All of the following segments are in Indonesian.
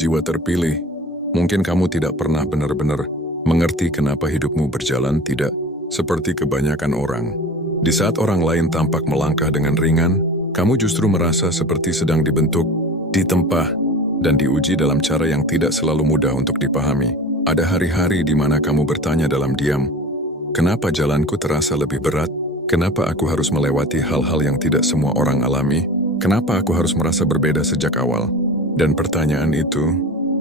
Jiwa terpilih, mungkin kamu tidak pernah benar-benar mengerti kenapa hidupmu berjalan tidak seperti kebanyakan orang. Di saat orang lain tampak melangkah dengan ringan, kamu justru merasa seperti sedang dibentuk, ditempa, dan diuji dalam cara yang tidak selalu mudah untuk dipahami. Ada hari-hari di mana kamu bertanya dalam diam, kenapa jalanku terasa lebih berat? Kenapa aku harus melewati hal-hal yang tidak semua orang alami? Kenapa aku harus merasa berbeda sejak awal? Dan pertanyaan itu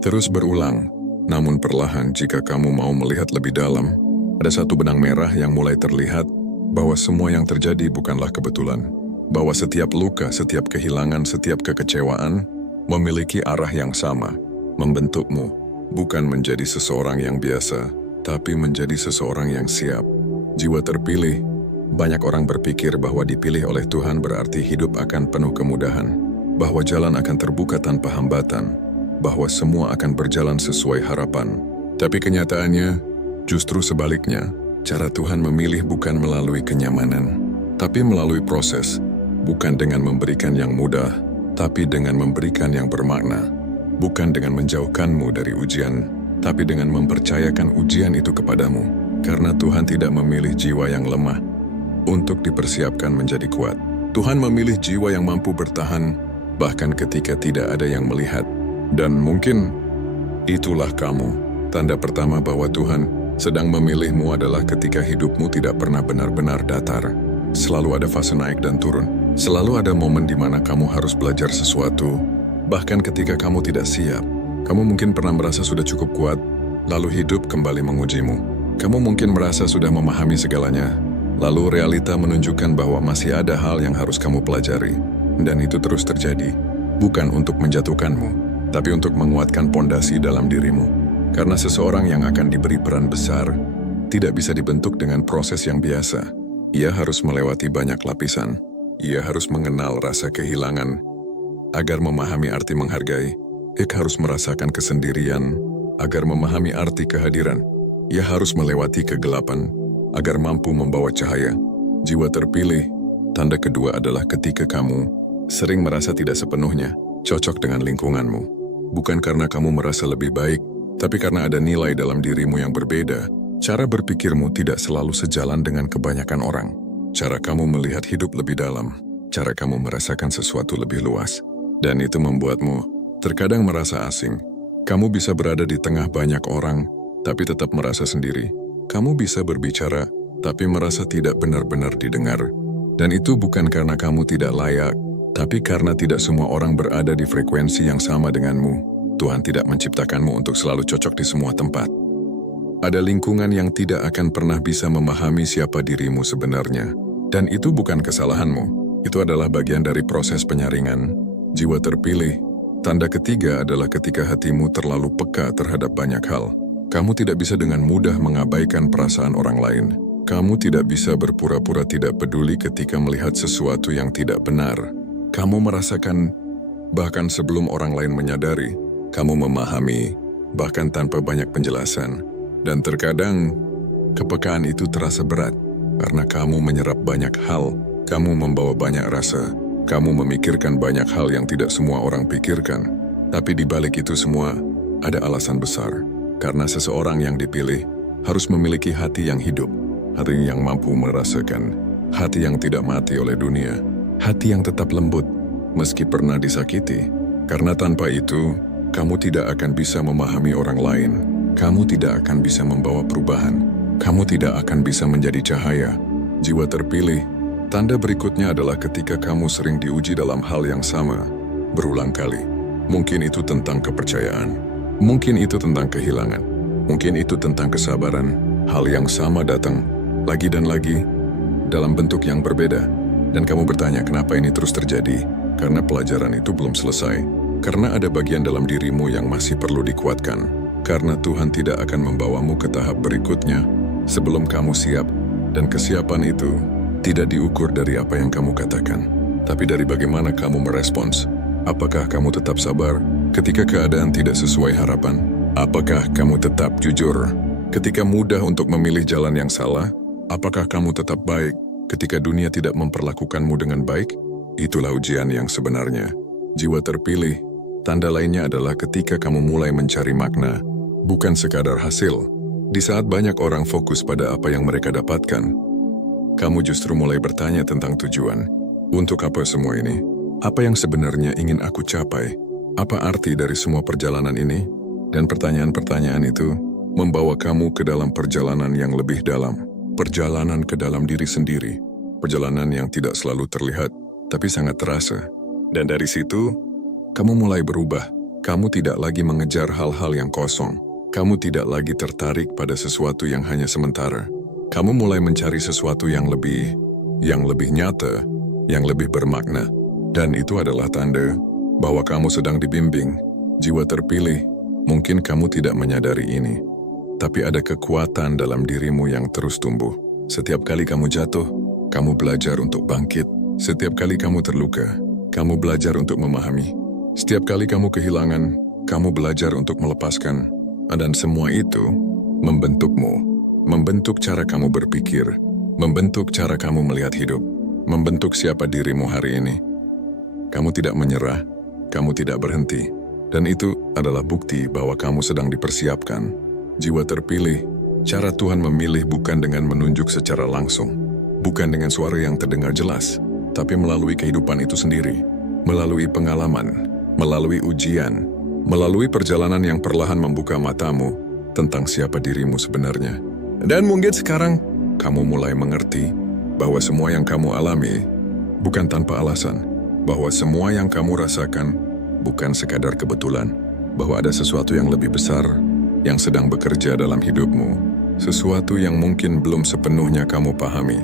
terus berulang. Namun perlahan jika kamu mau melihat lebih dalam, ada satu benang merah yang mulai terlihat bahwa semua yang terjadi bukanlah kebetulan. Bahwa setiap luka, setiap kehilangan, setiap kekecewaan memiliki arah yang sama, membentukmu, bukan menjadi seseorang yang biasa, tapi menjadi seseorang yang siap. Jiwa terpilih, banyak orang berpikir bahwa dipilih oleh Tuhan berarti hidup akan penuh kemudahan, bahwa jalan akan terbuka tanpa hambatan, bahwa semua akan berjalan sesuai harapan. Tapi kenyataannya, justru sebaliknya, cara Tuhan memilih bukan melalui kenyamanan, tapi melalui proses, bukan dengan memberikan yang mudah, tapi dengan memberikan yang bermakna, bukan dengan menjauhkanmu dari ujian, tapi dengan mempercayakan ujian itu kepadamu, karena Tuhan tidak memilih jiwa yang lemah untuk dipersiapkan menjadi kuat. Tuhan memilih jiwa yang mampu bertahan, bahkan ketika tidak ada yang melihat. Dan mungkin itulah kamu. Tanda pertama bahwa Tuhan sedang memilihmu adalah ketika hidupmu tidak pernah benar-benar datar. Selalu ada fase naik dan turun. Selalu ada momen di mana kamu harus belajar sesuatu. Bahkan ketika kamu tidak siap, kamu mungkin pernah merasa sudah cukup kuat, lalu hidup kembali mengujimu. Kamu mungkin merasa sudah memahami segalanya, lalu realita menunjukkan bahwa masih ada hal yang harus kamu pelajari. Dan itu terus terjadi, bukan untuk menjatuhkanmu, tapi untuk menguatkan pondasi dalam dirimu. Karena seseorang yang akan diberi peran besar tidak bisa dibentuk dengan proses yang biasa. Ia harus melewati banyak lapisan. Ia harus mengenal rasa kehilangan agar memahami arti menghargai. Ia harus merasakan kesendirian agar memahami arti kehadiran. Ia harus melewati kegelapan agar mampu membawa cahaya. Jiwa terpilih, tanda kedua adalah ketika kamu sering merasa tidak sepenuhnya cocok dengan lingkunganmu. Bukan karena kamu merasa lebih baik, tapi karena ada nilai dalam dirimu yang berbeda. Cara berpikirmu tidak selalu sejalan dengan kebanyakan orang. Cara kamu melihat hidup lebih dalam. Cara kamu merasakan sesuatu lebih luas. Dan itu membuatmu terkadang merasa asing. Kamu bisa berada di tengah banyak orang, tapi tetap merasa sendiri. Kamu bisa berbicara, tapi merasa tidak benar-benar didengar. Dan itu bukan karena kamu tidak layak, tapi karena tidak semua orang berada di frekuensi yang sama denganmu. Tuhan tidak menciptakanmu untuk selalu cocok di semua tempat. Ada lingkungan yang tidak akan pernah bisa memahami siapa dirimu sebenarnya. Dan itu bukan kesalahanmu. Itu adalah bagian dari proses penyaringan. Jiwa terpilih, tanda ketiga adalah ketika hatimu terlalu peka terhadap banyak hal. Kamu tidak bisa dengan mudah mengabaikan perasaan orang lain. Kamu tidak bisa berpura-pura tidak peduli ketika melihat sesuatu yang tidak benar. Kamu merasakan, bahkan sebelum orang lain menyadari, kamu memahami, bahkan tanpa banyak penjelasan. Dan terkadang, kepekaan itu terasa berat, karena kamu menyerap banyak hal, kamu membawa banyak rasa, kamu memikirkan banyak hal yang tidak semua orang pikirkan. Tapi di balik itu semua, ada alasan besar, karena seseorang yang dipilih harus memiliki hati yang hidup, hati yang mampu merasakan, hati yang tidak mati oleh dunia, hati yang tetap lembut, meski pernah disakiti. Karena tanpa itu, kamu tidak akan bisa memahami orang lain. Kamu tidak akan bisa membawa perubahan. Kamu tidak akan bisa menjadi cahaya. Jiwa terpilih, tanda berikutnya adalah ketika kamu sering diuji dalam hal yang sama, berulang kali. Mungkin itu tentang kepercayaan. Mungkin itu tentang kehilangan. Mungkin itu tentang kesabaran. Hal yang sama datang, lagi dan lagi, dalam bentuk yang berbeda. Dan kamu bertanya kenapa ini terus terjadi? Karena pelajaran itu belum selesai. Karena ada bagian dalam dirimu yang masih perlu dikuatkan. Karena Tuhan tidak akan membawamu ke tahap berikutnya sebelum kamu siap. Dan kesiapan itu tidak diukur dari apa yang kamu katakan, tapi dari bagaimana kamu merespons. Apakah kamu tetap sabar ketika keadaan tidak sesuai harapan? Apakah kamu tetap jujur ketika mudah untuk memilih jalan yang salah? Apakah kamu tetap baik ketika dunia tidak memperlakukanmu dengan baik? Itulah ujian yang sebenarnya. Jiwa terpilih, Tanda lainnya adalah ketika kamu mulai mencari makna, bukan sekadar hasil. Di saat banyak orang fokus pada apa yang mereka dapatkan, kamu justru mulai bertanya tentang tujuan. Untuk apa semua ini? Apa yang sebenarnya ingin aku capai? Apa arti dari semua perjalanan ini? Dan pertanyaan-pertanyaan itu membawa kamu ke dalam perjalanan yang lebih dalam. Perjalanan ke dalam diri sendiri. Perjalanan yang tidak selalu terlihat, tapi sangat terasa. Dan dari situ, kamu mulai berubah. Kamu tidak lagi mengejar hal-hal yang kosong. Kamu tidak lagi tertarik pada sesuatu yang hanya sementara. Kamu mulai mencari sesuatu yang lebih nyata, yang lebih bermakna. Dan itu adalah tanda bahwa kamu sedang dibimbing. Jiwa terpilih, mungkin kamu tidak menyadari ini. Tapi ada kekuatan dalam dirimu yang terus tumbuh. Setiap kali kamu jatuh, kamu belajar untuk bangkit. Setiap kali kamu terluka, kamu belajar untuk memahami. Setiap kali kamu kehilangan, kamu belajar untuk melepaskan. Dan semua itu membentukmu. Membentuk cara kamu berpikir. Membentuk cara kamu melihat hidup. Membentuk siapa dirimu hari ini. Kamu tidak menyerah, kamu tidak berhenti. Dan itu adalah bukti bahwa kamu sedang dipersiapkan. Jiwa terpilih, cara Tuhan memilih bukan dengan menunjuk secara langsung. Bukan dengan suara yang terdengar jelas, tapi melalui kehidupan itu sendiri. Melalui pengalaman, melalui ujian, melalui perjalanan yang perlahan membuka matamu tentang siapa dirimu sebenarnya. Dan mungkin sekarang, kamu mulai mengerti bahwa semua yang kamu alami bukan tanpa alasan. Bahwa semua yang kamu rasakan bukan sekadar kebetulan. Bahwa ada sesuatu yang lebih besar yang sedang bekerja dalam hidupmu. Sesuatu yang mungkin belum sepenuhnya kamu pahami,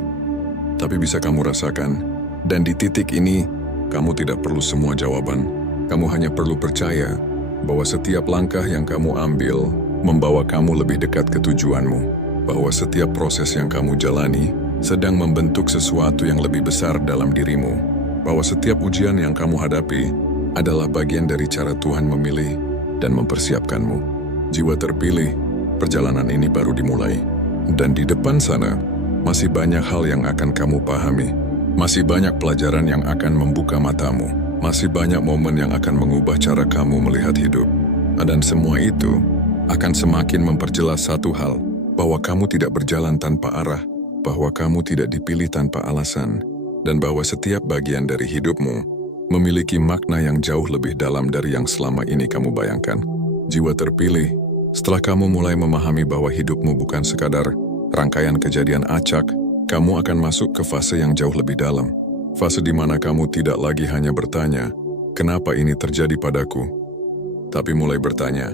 tapi bisa kamu rasakan. Dan di titik ini, kamu tidak perlu semua jawaban. Kamu hanya perlu percaya bahwa setiap langkah yang kamu ambil membawa kamu lebih dekat ke tujuanmu. Bahwa setiap proses yang kamu jalani sedang membentuk sesuatu yang lebih besar dalam dirimu. Bahwa setiap ujian yang kamu hadapi adalah bagian dari cara Tuhan memilih dan mempersiapkanmu. Jiwa terpilih, perjalanan ini baru dimulai. Dan di depan sana, masih banyak hal yang akan kamu pahami. Masih banyak pelajaran yang akan membuka matamu. Masih banyak momen yang akan mengubah cara kamu melihat hidup. Dan semua itu akan semakin memperjelas satu hal, bahwa kamu tidak berjalan tanpa arah, bahwa kamu tidak dipilih tanpa alasan, dan bahwa setiap bagian dari hidupmu memiliki makna yang jauh lebih dalam dari yang selama ini kamu bayangkan. Jiwa terpilih, setelah kamu mulai memahami bahwa hidupmu bukan sekadar rangkaian kejadian acak, kamu akan masuk ke fase yang jauh lebih dalam. Fase di mana kamu tidak lagi hanya bertanya, kenapa ini terjadi padaku? Tapi mulai bertanya,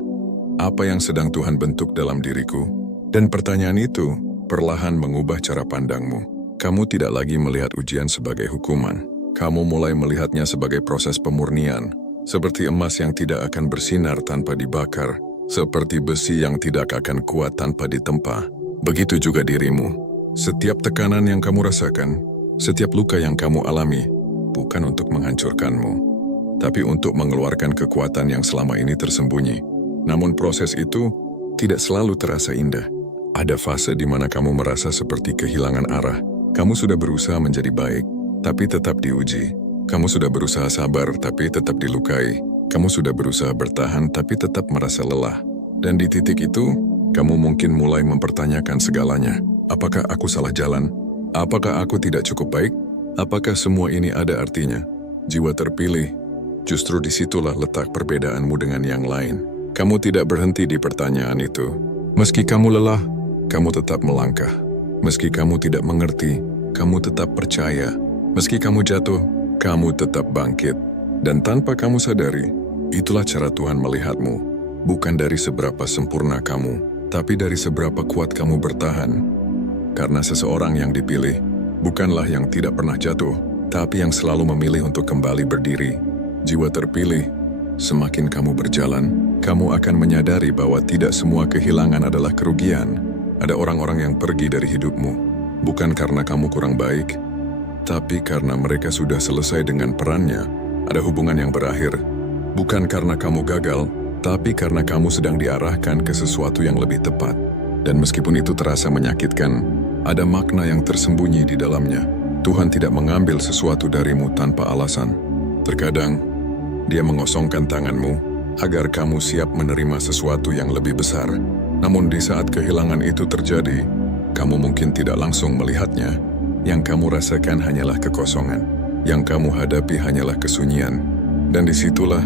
apa yang sedang Tuhan bentuk dalam diriku? Dan pertanyaan itu perlahan mengubah cara pandangmu. Kamu tidak lagi melihat ujian sebagai hukuman. Kamu mulai melihatnya sebagai proses pemurnian. Seperti emas yang tidak akan bersinar tanpa dibakar, seperti besi yang tidak akan kuat tanpa ditempa. Begitu juga dirimu. Setiap tekanan yang kamu rasakan, setiap luka yang kamu alami, bukan untuk menghancurkanmu, tapi untuk mengeluarkan kekuatan yang selama ini tersembunyi. Namun proses itu tidak selalu terasa indah. Ada fase di mana kamu merasa seperti kehilangan arah. Kamu sudah berusaha menjadi baik, tapi tetap diuji. Kamu sudah berusaha sabar, tapi tetap dilukai. Kamu sudah berusaha bertahan, tapi tetap merasa lelah. Dan di titik itu, kamu mungkin mulai mempertanyakan segalanya. Apakah aku salah jalan? Apakah aku tidak cukup baik? Apakah semua ini ada artinya? Jiwa terpilih, justru disitulah letak perbedaanmu dengan yang lain. Kamu tidak berhenti di pertanyaan itu. Meski kamu lelah, kamu tetap melangkah. Meski kamu tidak mengerti, kamu tetap percaya. Meski kamu jatuh, kamu tetap bangkit. Dan tanpa kamu sadari, itulah cara Tuhan melihatmu. Bukan dari seberapa sempurna kamu, tapi dari seberapa kuat kamu bertahan. Karena seseorang yang dipilih, bukanlah yang tidak pernah jatuh, tapi yang selalu memilih untuk kembali berdiri. Jiwa terpilih, semakin kamu berjalan, kamu akan menyadari bahwa tidak semua kehilangan adalah kerugian. Ada orang-orang yang pergi dari hidupmu, bukan karena kamu kurang baik, tapi karena mereka sudah selesai dengan perannya. Ada hubungan yang berakhir, bukan karena kamu gagal, tapi karena kamu sedang diarahkan ke sesuatu yang lebih tepat. Dan meskipun itu terasa menyakitkan, ada makna yang tersembunyi di dalamnya. Tuhan tidak mengambil sesuatu darimu tanpa alasan. Terkadang, Dia mengosongkan tanganmu agar kamu siap menerima sesuatu yang lebih besar. Namun di saat kehilangan itu terjadi, kamu mungkin tidak langsung melihatnya. Yang kamu rasakan hanyalah kekosongan. Yang kamu hadapi hanyalah kesunyian. Dan disitulah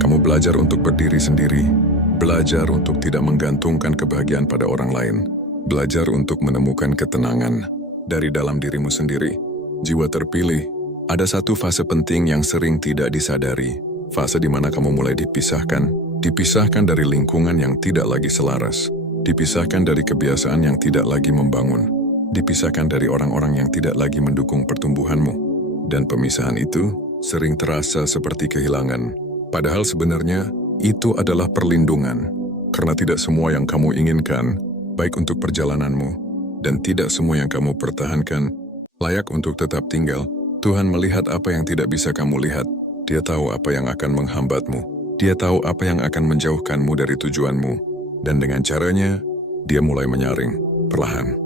kamu belajar untuk berdiri sendiri. Belajar untuk tidak menggantungkan kebahagiaan pada orang lain. Belajar untuk menemukan ketenangan dari dalam dirimu sendiri. Jiwa terpilih, ada satu fase penting yang sering tidak disadari. Fase di mana kamu mulai dipisahkan. Dipisahkan dari lingkungan yang tidak lagi selaras. Dipisahkan dari kebiasaan yang tidak lagi membangun. Dipisahkan dari orang-orang yang tidak lagi mendukung pertumbuhanmu. Dan pemisahan itu sering terasa seperti kehilangan. Padahal sebenarnya itu adalah perlindungan. Karena tidak semua yang kamu inginkan baik untuk perjalananmu. Dan tidak semua yang kamu pertahankan layak untuk tetap tinggal. Tuhan melihat apa yang tidak bisa kamu lihat. Dia tahu apa yang akan menghambatmu. Dia tahu apa yang akan menjauhkanmu dari tujuanmu. Dan dengan caranya, dia mulai menyaring, perlahan.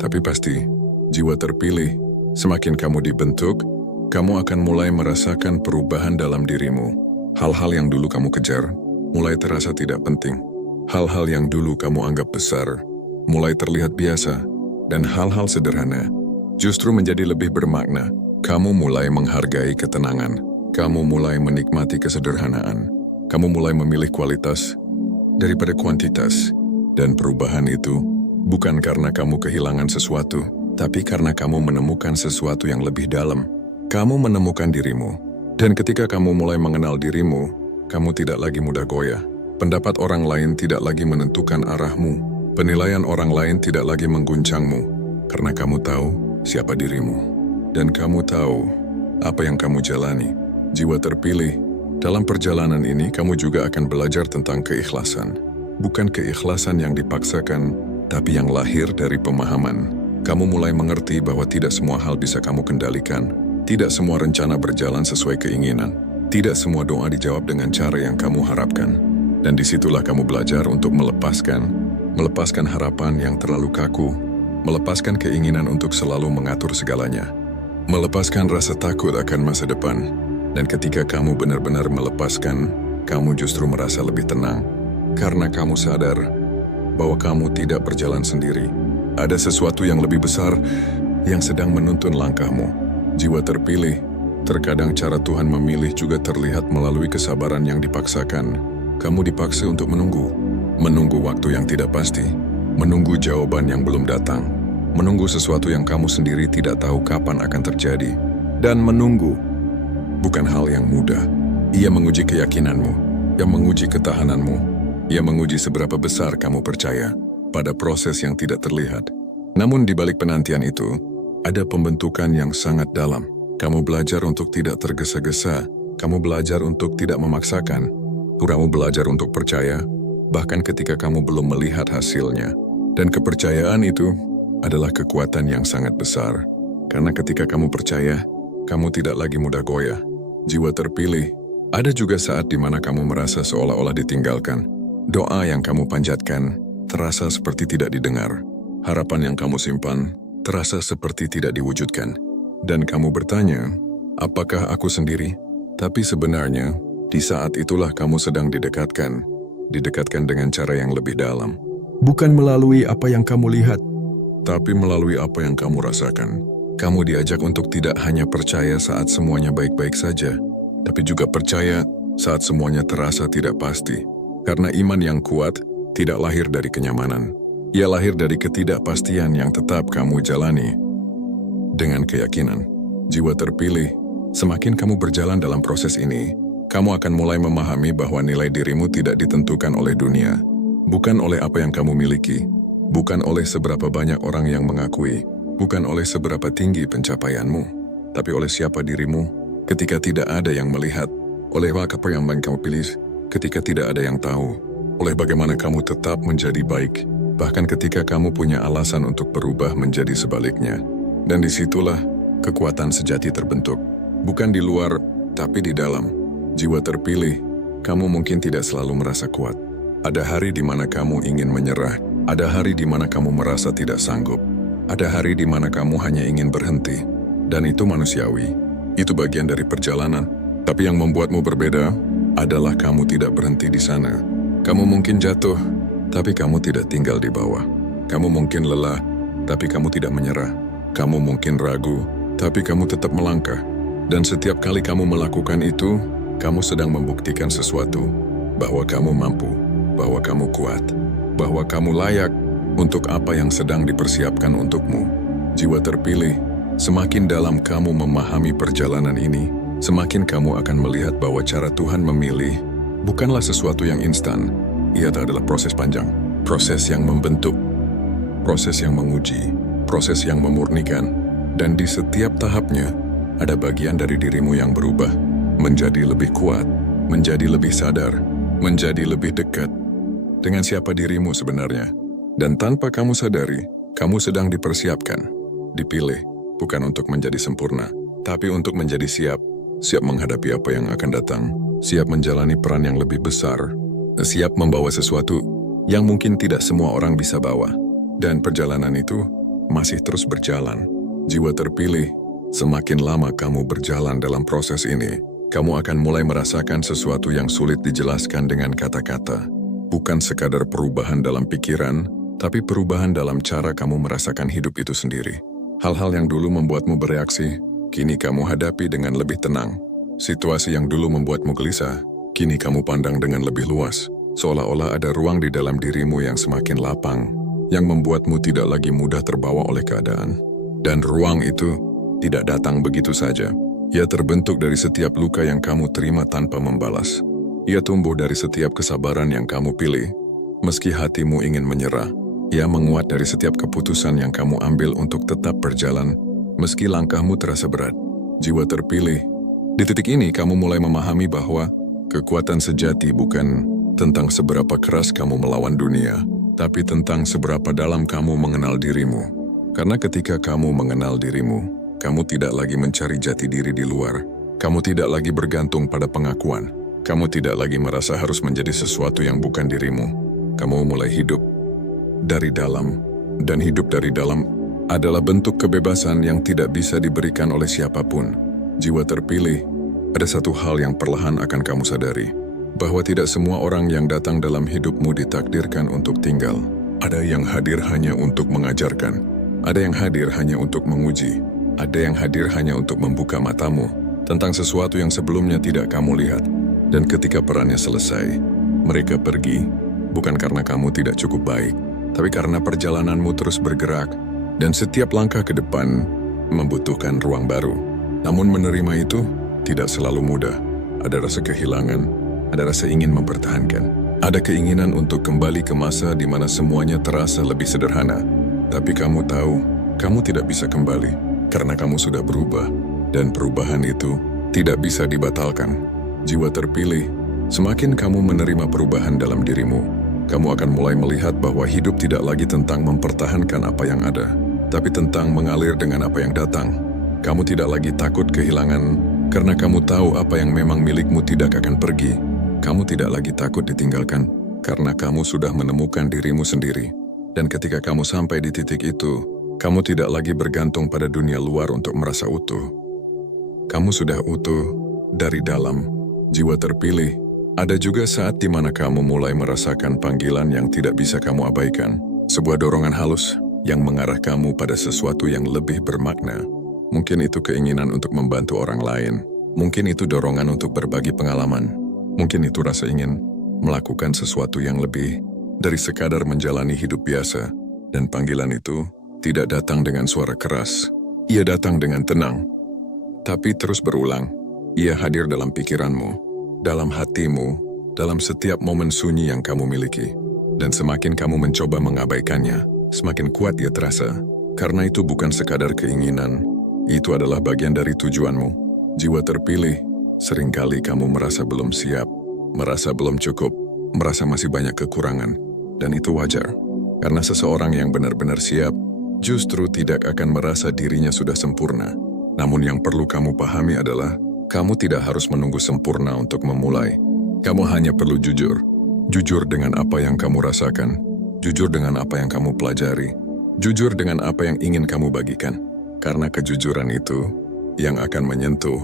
Tapi pasti, jiwa terpilih, semakin kamu dibentuk, kamu akan mulai merasakan perubahan dalam dirimu. Hal-hal yang dulu kamu kejar, mulai terasa tidak penting. Hal-hal yang dulu kamu anggap besar, mulai terlihat biasa. Dan hal-hal sederhana, justru menjadi lebih bermakna. Kamu mulai menghargai ketenangan. Kamu mulai menikmati kesederhanaan. Kamu mulai memilih kualitas daripada kuantitas. Dan perubahan itu bukan karena kamu kehilangan sesuatu, tapi karena kamu menemukan sesuatu yang lebih dalam. Kamu menemukan dirimu. Dan ketika kamu mulai mengenal dirimu, kamu tidak lagi mudah goyah. Pendapat orang lain tidak lagi menentukan arahmu. Penilaian orang lain tidak lagi mengguncangmu. Karena kamu tahu siapa dirimu. Dan kamu tahu apa yang kamu jalani. Jiwa terpilih, dalam perjalanan ini kamu juga akan belajar tentang keikhlasan. Bukan keikhlasan yang dipaksakan, tapi yang lahir dari pemahaman. Kamu mulai mengerti bahwa tidak semua hal bisa kamu kendalikan. Tidak semua rencana berjalan sesuai keinginan. Tidak semua doa dijawab dengan cara yang kamu harapkan. Dan disitulah kamu belajar untuk melepaskan harapan yang terlalu kaku, melepaskan keinginan untuk selalu mengatur segalanya, melepaskan rasa takut akan masa depan. Dan ketika kamu benar-benar melepaskan, kamu justru merasa lebih tenang. Karena kamu sadar bahwa kamu tidak berjalan sendiri. Ada sesuatu yang lebih besar yang sedang menuntun langkahmu. Jiwa terpilih, terkadang cara Tuhan memilih juga terlihat melalui kesabaran yang dipaksakan. Kamu dipaksa untuk menunggu. Menunggu waktu yang tidak pasti. Menunggu jawaban yang belum datang. Menunggu sesuatu yang kamu sendiri tidak tahu kapan akan terjadi. Dan menunggu bukan hal yang mudah. Ia menguji keyakinanmu, ia menguji ketahananmu, ia menguji seberapa besar kamu percaya pada proses yang tidak terlihat. Namun di balik penantian itu, ada pembentukan yang sangat dalam. Kamu belajar untuk tidak tergesa-gesa, kamu belajar untuk tidak memaksakan, kamu belajar untuk percaya, bahkan ketika kamu belum melihat hasilnya. Dan kepercayaan itu adalah kekuatan yang sangat besar. Karena ketika kamu percaya, kamu tidak lagi mudah goyah. Jiwa terpilih, ada juga saat di mana kamu merasa seolah-olah ditinggalkan. Doa yang kamu panjatkan terasa seperti tidak didengar. Harapan yang kamu simpan terasa seperti tidak diwujudkan. Dan kamu bertanya, apakah aku sendiri? Tapi sebenarnya, di saat itulah kamu sedang didekatkan. Didekatkan dengan cara yang lebih dalam. Bukan melalui apa yang kamu lihat, tapi melalui apa yang kamu rasakan. Kamu diajak untuk tidak hanya percaya saat semuanya baik-baik saja, tapi juga percaya saat semuanya terasa tidak pasti. Karena iman yang kuat tidak lahir dari kenyamanan. Ia lahir dari ketidakpastian yang tetap kamu jalani. Dengan keyakinan, jiwa terpilih, semakin kamu berjalan dalam proses ini, kamu akan mulai memahami bahwa nilai dirimu tidak ditentukan oleh dunia. Bukan oleh apa yang kamu miliki, bukan oleh seberapa banyak orang yang mengakui, bukan oleh seberapa tinggi pencapaianmu, tapi oleh siapa dirimu ketika tidak ada yang melihat, oleh apa yang kamu pilih ketika tidak ada yang tahu, oleh bagaimana kamu tetap menjadi baik, bahkan ketika kamu punya alasan untuk berubah menjadi sebaliknya. Dan disitulah kekuatan sejati terbentuk, bukan di luar, tapi di dalam. Jiwa terpilih, kamu mungkin tidak selalu merasa kuat. Ada hari di mana kamu ingin menyerah, ada hari di mana kamu merasa tidak sanggup. Ada hari di mana kamu hanya ingin berhenti, dan itu manusiawi. Itu bagian dari perjalanan. Tapi yang membuatmu berbeda adalah kamu tidak berhenti di sana. Kamu mungkin jatuh, tapi kamu tidak tinggal di bawah. Kamu mungkin lelah, tapi kamu tidak menyerah. Kamu mungkin ragu, tapi kamu tetap melangkah. Dan setiap kali kamu melakukan itu, kamu sedang membuktikan sesuatu. Bahwa kamu mampu, bahwa kamu kuat, bahwa kamu layak untuk apa yang sedang dipersiapkan untukmu. Jiwa terpilih, semakin dalam kamu memahami perjalanan ini, semakin kamu akan melihat bahwa cara Tuhan memilih bukanlah sesuatu yang instan. Ia adalah proses panjang, proses yang membentuk, proses yang menguji, proses yang memurnikan, dan di setiap tahapnya ada bagian dari dirimu yang berubah, menjadi lebih kuat, menjadi lebih sadar, menjadi lebih dekat dengan siapa dirimu sebenarnya. Dan tanpa kamu sadari, kamu sedang dipersiapkan, dipilih, bukan untuk menjadi sempurna, tapi untuk menjadi siap menghadapi apa yang akan datang, siap menjalani peran yang lebih besar, siap membawa sesuatu yang mungkin tidak semua orang bisa bawa. Dan perjalanan itu masih terus berjalan. Jiwa terpilih, semakin lama kamu berjalan dalam proses ini, kamu akan mulai merasakan sesuatu yang sulit dijelaskan dengan kata-kata. Bukan sekadar perubahan dalam pikiran, tapi perubahan dalam cara kamu merasakan hidup itu sendiri. Hal-hal yang dulu membuatmu bereaksi, kini kamu hadapi dengan lebih tenang. Situasi yang dulu membuatmu gelisah, kini kamu pandang dengan lebih luas. Seolah-olah ada ruang di dalam dirimu yang semakin lapang, yang membuatmu tidak lagi mudah terbawa oleh keadaan. Dan ruang itu tidak datang begitu saja. Ia terbentuk dari setiap luka yang kamu terima tanpa membalas. Ia tumbuh dari setiap kesabaran yang kamu pilih. Meski hatimu ingin menyerah, ia menguat dari setiap keputusan yang kamu ambil untuk tetap berjalan, meski langkahmu terasa berat. Jiwa terpilih, di titik ini kamu mulai memahami bahwa kekuatan sejati bukan tentang seberapa keras kamu melawan dunia, tapi tentang seberapa dalam kamu mengenal dirimu. Karena ketika kamu mengenal dirimu, kamu tidak lagi mencari jati diri di luar. Kamu tidak lagi bergantung pada pengakuan. Kamu tidak lagi merasa harus menjadi sesuatu yang bukan dirimu. Kamu mulai hidup dari dalam, dan hidup dari dalam adalah bentuk kebebasan yang tidak bisa diberikan oleh siapapun. Jiwa terpilih, ada satu hal yang perlahan akan kamu sadari, bahwa tidak semua orang yang datang dalam hidupmu ditakdirkan untuk tinggal. Ada yang hadir hanya untuk mengajarkan, ada yang hadir hanya untuk menguji, ada yang hadir hanya untuk membuka matamu tentang sesuatu yang sebelumnya tidak kamu lihat. Dan ketika perannya selesai, mereka pergi, bukan karena kamu tidak cukup baik, tapi karena perjalananmu terus bergerak, dan setiap langkah ke depan membutuhkan ruang baru. Namun menerima itu tidak selalu mudah. Ada rasa kehilangan, ada rasa ingin mempertahankan, ada keinginan untuk kembali ke masa di mana semuanya terasa lebih sederhana. Tapi kamu tahu, kamu tidak bisa kembali, karena kamu sudah berubah, dan perubahan itu tidak bisa dibatalkan. Jiwa terpilih, semakin kamu menerima perubahan dalam dirimu, kamu akan mulai melihat bahwa hidup tidak lagi tentang mempertahankan apa yang ada, tapi tentang mengalir dengan apa yang datang. Kamu tidak lagi takut kehilangan, karena kamu tahu apa yang memang milikmu tidak akan pergi. Kamu tidak lagi takut ditinggalkan, karena kamu sudah menemukan dirimu sendiri. Dan ketika kamu sampai di titik itu, kamu tidak lagi bergantung pada dunia luar untuk merasa utuh. Kamu sudah utuh dari dalam. Jiwa terpilih, ada juga saat di mana kamu mulai merasakan panggilan yang tidak bisa kamu abaikan. Sebuah dorongan halus yang mengarah kamu pada sesuatu yang lebih bermakna. Mungkin itu keinginan untuk membantu orang lain. Mungkin itu dorongan untuk berbagi pengalaman. Mungkin itu rasa ingin melakukan sesuatu yang lebih dari sekadar menjalani hidup biasa. Dan panggilan itu tidak datang dengan suara keras. Ia datang dengan tenang, tapi terus berulang. Ia hadir dalam pikiranmu, dalam hatimu, dalam setiap momen sunyi yang kamu miliki. Dan semakin kamu mencoba mengabaikannya, semakin kuat ia terasa. Karena itu bukan sekadar keinginan, itu adalah bagian dari tujuanmu. Jiwa terpilih, seringkali kamu merasa belum siap, merasa belum cukup, merasa masih banyak kekurangan. Dan itu wajar, karena seseorang yang benar-benar siap, justru tidak akan merasa dirinya sudah sempurna. Namun yang perlu kamu pahami adalah, kamu tidak harus menunggu sempurna untuk memulai. Kamu hanya perlu jujur. Jujur dengan apa yang kamu rasakan. Jujur dengan apa yang kamu pelajari. Jujur dengan apa yang ingin kamu bagikan. Karena kejujuran itu yang akan menyentuh,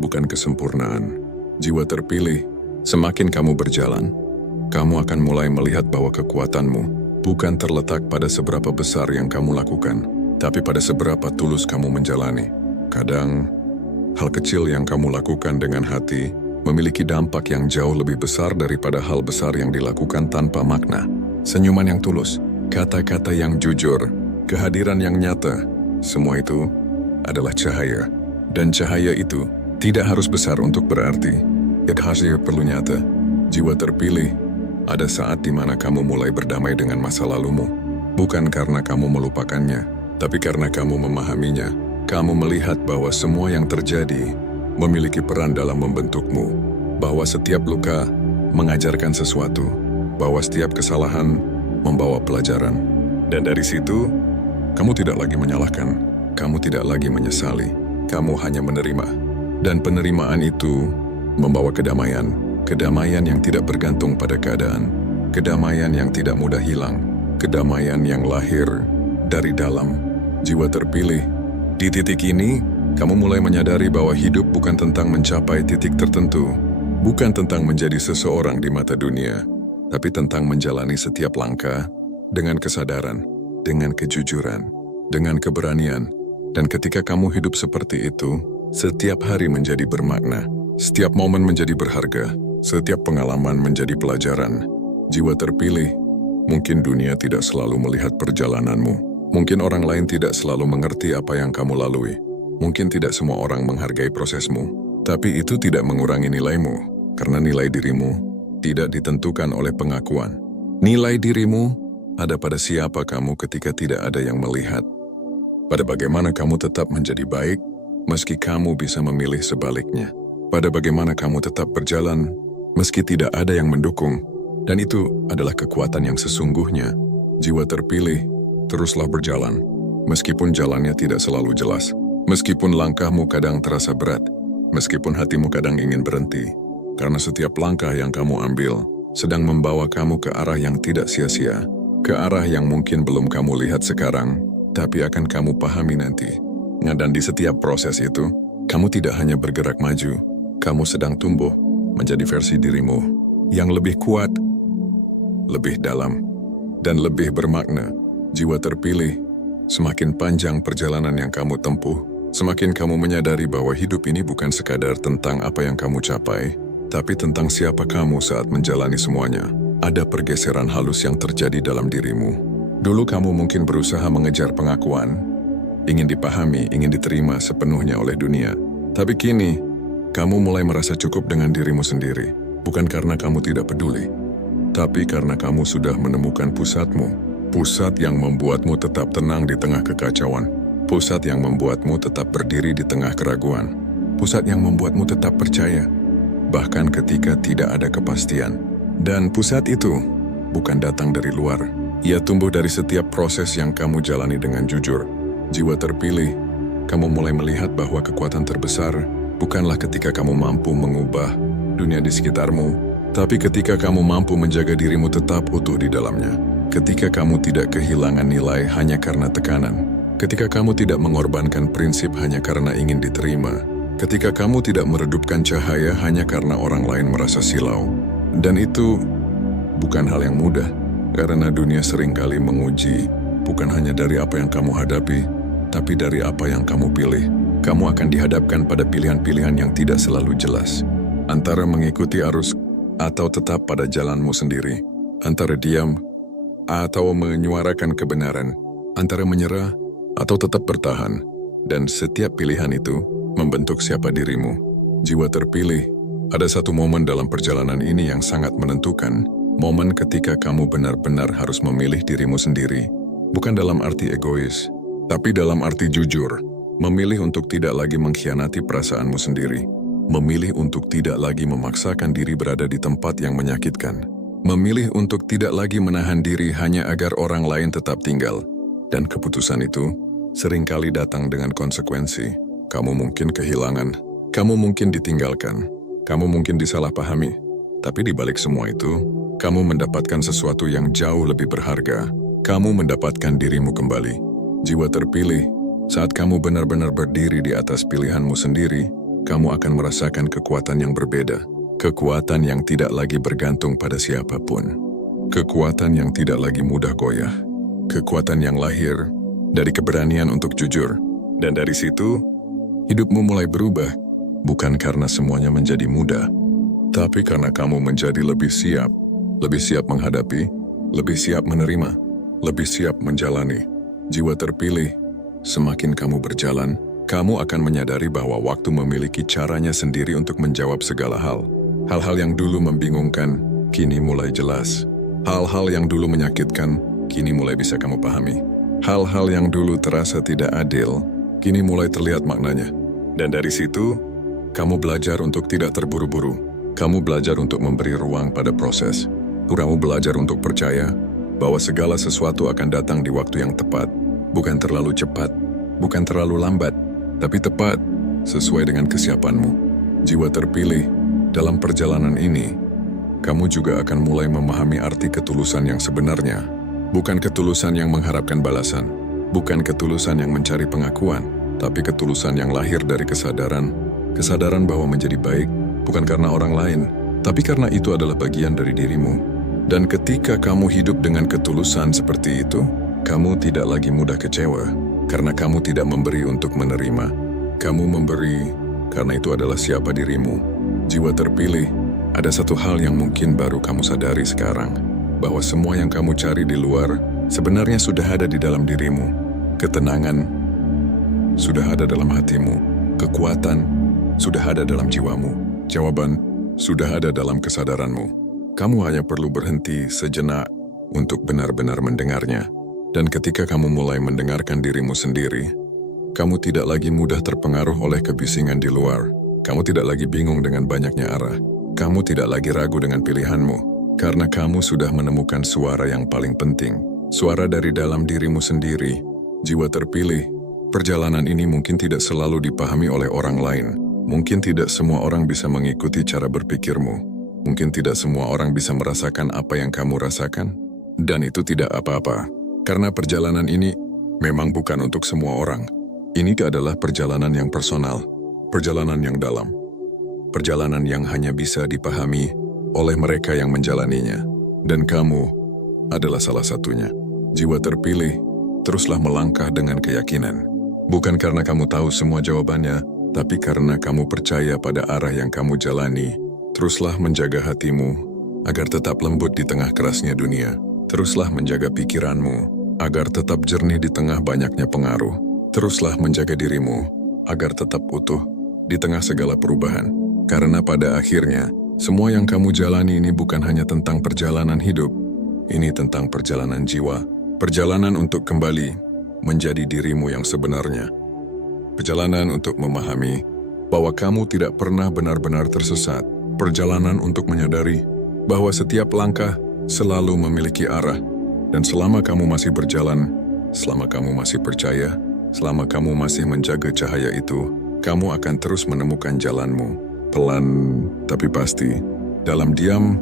bukan kesempurnaan. Jiwa terpilih, semakin kamu berjalan, kamu akan mulai melihat bahwa kekuatanmu bukan terletak pada seberapa besar yang kamu lakukan, tapi pada seberapa tulus kamu menjalani. Kadang, hal kecil yang kamu lakukan dengan hati memiliki dampak yang jauh lebih besar daripada hal besar yang dilakukan tanpa makna. Senyuman yang tulus, kata-kata yang jujur, kehadiran yang nyata, semua itu adalah cahaya. Dan cahaya itu tidak harus besar untuk berarti. Hasil perlu nyata. Jiwa terpilih, ada saat di mana kamu mulai berdamai dengan masa lalumu. Bukan karena kamu melupakannya, tapi karena kamu memahaminya. Kamu melihat bahwa semua yang terjadi memiliki peran dalam membentukmu. Bahwa setiap luka mengajarkan sesuatu. Bahwa setiap kesalahan membawa pelajaran. Dan dari situ, kamu tidak lagi menyalahkan. Kamu tidak lagi menyesali. Kamu hanya menerima. Dan penerimaan itu membawa kedamaian. Kedamaian yang tidak bergantung pada keadaan. Kedamaian yang tidak mudah hilang. Kedamaian yang lahir dari dalam. Jiwa terpilih. Di titik ini, kamu mulai menyadari bahwa hidup bukan tentang mencapai titik tertentu. Bukan tentang menjadi seseorang di mata dunia. Tapi tentang menjalani setiap langkah dengan kesadaran, dengan kejujuran, dengan keberanian. Dan ketika kamu hidup seperti itu, setiap hari menjadi bermakna. Setiap momen menjadi berharga, setiap pengalaman menjadi pelajaran. Jiwa terpilih, mungkin dunia tidak selalu melihat perjalananmu. Mungkin orang lain tidak selalu mengerti apa yang kamu lalui. Mungkin tidak semua orang menghargai prosesmu. Tapi itu tidak mengurangi nilaimu, karena nilai dirimu tidak ditentukan oleh pengakuan. Nilai dirimu ada pada siapa kamu ketika tidak ada yang melihat. Pada bagaimana kamu tetap menjadi baik, meski kamu bisa memilih sebaliknya. Pada bagaimana kamu tetap berjalan, meski tidak ada yang mendukung. Dan itu adalah kekuatan yang sesungguhnya. Jiwa terpilih, teruslah berjalan. Meskipun jalannya tidak selalu jelas. Meskipun langkahmu kadang terasa berat. Meskipun hatimu kadang ingin berhenti. Karena setiap langkah yang kamu ambil sedang membawa kamu ke arah yang tidak sia-sia. Ke arah yang mungkin belum kamu lihat sekarang, tapi akan kamu pahami nanti. Dan di setiap proses itu, kamu tidak hanya bergerak maju, kamu sedang tumbuh menjadi versi dirimu yang lebih kuat, lebih dalam, dan lebih bermakna. Jiwa terpilih, semakin panjang perjalanan yang kamu tempuh, semakin kamu menyadari bahwa hidup ini bukan sekadar tentang apa yang kamu capai, tapi tentang siapa kamu saat menjalani semuanya. Ada pergeseran halus yang terjadi dalam dirimu. Dulu kamu mungkin berusaha mengejar pengakuan, ingin dipahami, ingin diterima sepenuhnya oleh dunia. Tapi kini, kamu mulai merasa cukup dengan dirimu sendiri. Bukan karena kamu tidak peduli, tapi karena kamu sudah menemukan pusatmu. Pusat yang membuatmu tetap tenang di tengah kekacauan. Pusat yang membuatmu tetap berdiri di tengah keraguan. Pusat yang membuatmu tetap percaya, bahkan ketika tidak ada kepastian. Dan pusat itu bukan datang dari luar. Ia tumbuh dari setiap proses yang kamu jalani dengan jujur. Jiwa terpilih, kamu mulai melihat bahwa kekuatan terbesar bukanlah ketika kamu mampu mengubah dunia di sekitarmu, tapi ketika kamu mampu menjaga dirimu tetap utuh di dalamnya. Ketika kamu tidak kehilangan nilai hanya karena tekanan. Ketika kamu tidak mengorbankan prinsip hanya karena ingin diterima. Ketika kamu tidak meredupkan cahaya hanya karena orang lain merasa silau. Dan itu bukan hal yang mudah, karena dunia seringkali menguji bukan hanya dari apa yang kamu hadapi, tapi dari apa yang kamu pilih. Kamu akan dihadapkan pada pilihan-pilihan yang tidak selalu jelas. Antara mengikuti arus atau tetap pada jalanmu sendiri. Antara diam atau menyuarakan kebenaran. Antara menyerah atau tetap bertahan. Dan setiap pilihan itu membentuk siapa dirimu. Jiwa terpilih, ada satu momen dalam perjalanan ini yang sangat menentukan. Momen ketika kamu benar-benar harus memilih dirimu sendiri. Bukan dalam arti egois, tapi dalam arti jujur. Memilih untuk tidak lagi mengkhianati perasaanmu sendiri. Memilih untuk tidak lagi memaksakan diri berada di tempat yang menyakitkan. Memilih untuk tidak lagi menahan diri hanya agar orang lain tetap tinggal. Dan keputusan itu seringkali datang dengan konsekuensi. Kamu mungkin kehilangan, kamu mungkin ditinggalkan, kamu mungkin disalahpahami. Tapi di balik semua itu, kamu mendapatkan sesuatu yang jauh lebih berharga. Kamu mendapatkan dirimu kembali. Jiwa terpilih, saat kamu benar-benar berdiri di atas pilihanmu sendiri, kamu akan merasakan kekuatan yang berbeda. Kekuatan yang tidak lagi bergantung pada siapapun. Kekuatan yang tidak lagi mudah goyah. Kekuatan yang lahir dari keberanian untuk jujur. Dan dari situ, hidupmu mulai berubah. Bukan karena semuanya menjadi mudah, tapi karena kamu menjadi lebih siap menghadapi, lebih siap menerima, lebih siap menjalani. Jiwa terpilih, semakin kamu berjalan, kamu akan menyadari bahwa waktu memiliki caranya sendiri untuk menjawab segala hal. Hal-hal yang dulu membingungkan, kini mulai jelas. Hal-hal yang dulu menyakitkan, kini mulai bisa kamu pahami. Hal-hal yang dulu terasa tidak adil, kini mulai terlihat maknanya. Dan dari situ, kamu belajar untuk tidak terburu-buru. Kamu belajar untuk memberi ruang pada proses. Kamu belajar untuk percaya bahwa segala sesuatu akan datang di waktu yang tepat. Bukan terlalu cepat, bukan terlalu lambat, tapi tepat, sesuai dengan kesiapanmu. Jiwa terpilih, dalam perjalanan ini, kamu juga akan mulai memahami arti ketulusan yang sebenarnya. Bukan ketulusan yang mengharapkan balasan, bukan ketulusan yang mencari pengakuan, tapi ketulusan yang lahir dari kesadaran bahwa menjadi baik bukan karena orang lain, tapi karena itu adalah bagian dari dirimu. Dan ketika kamu hidup dengan ketulusan seperti itu, kamu tidak lagi mudah kecewa, karena kamu tidak memberi untuk menerima. Kamu memberi karena itu adalah siapa dirimu. Jiwa terpilih, ada satu hal yang mungkin baru kamu sadari sekarang, bahwa semua yang kamu cari di luar sebenarnya sudah ada di dalam dirimu. Ketenangan sudah ada dalam hatimu, kekuatan sudah ada dalam jiwamu, jawaban sudah ada dalam kesadaranmu. Kamu hanya perlu berhenti sejenak untuk benar-benar mendengarnya. Dan ketika kamu mulai mendengarkan dirimu sendiri, kamu tidak lagi mudah terpengaruh oleh kebisingan di luar. Kamu tidak lagi bingung dengan banyaknya arah. Kamu tidak lagi ragu dengan pilihanmu, karena kamu sudah menemukan suara yang paling penting. Suara dari dalam dirimu sendiri. Jiwa terpilih, perjalanan ini mungkin tidak selalu dipahami oleh orang lain. Mungkin tidak semua orang bisa mengikuti cara berpikirmu. Mungkin tidak semua orang bisa merasakan apa yang kamu rasakan. Dan itu tidak apa-apa. Karena perjalanan ini memang bukan untuk semua orang. Ini adalah perjalanan yang personal, perjalanan yang dalam, perjalanan yang hanya bisa dipahami oleh mereka yang menjalaninya. Dan kamu adalah salah satunya. Jiwa terpilih, teruslah melangkah dengan keyakinan. Bukan karena kamu tahu semua jawabannya, tapi karena kamu percaya pada arah yang kamu jalani. Teruslah menjaga hatimu agar tetap lembut di tengah kerasnya dunia. Teruslah menjaga pikiranmu agar tetap jernih di tengah banyaknya pengaruh. Teruslah menjaga dirimu agar tetap utuh di tengah segala perubahan. Karena pada akhirnya, semua yang kamu jalani ini bukan hanya tentang perjalanan hidup. Ini tentang perjalanan jiwa. Perjalanan untuk kembali menjadi dirimu yang sebenarnya. Perjalanan untuk memahami bahwa kamu tidak pernah benar-benar tersesat. Perjalanan untuk menyadari bahwa setiap langkah selalu memiliki arah. Dan selama kamu masih berjalan, selama kamu masih percaya, selama kamu masih menjaga cahaya itu, kamu akan terus menemukan jalanmu. Pelan tapi pasti, dalam diam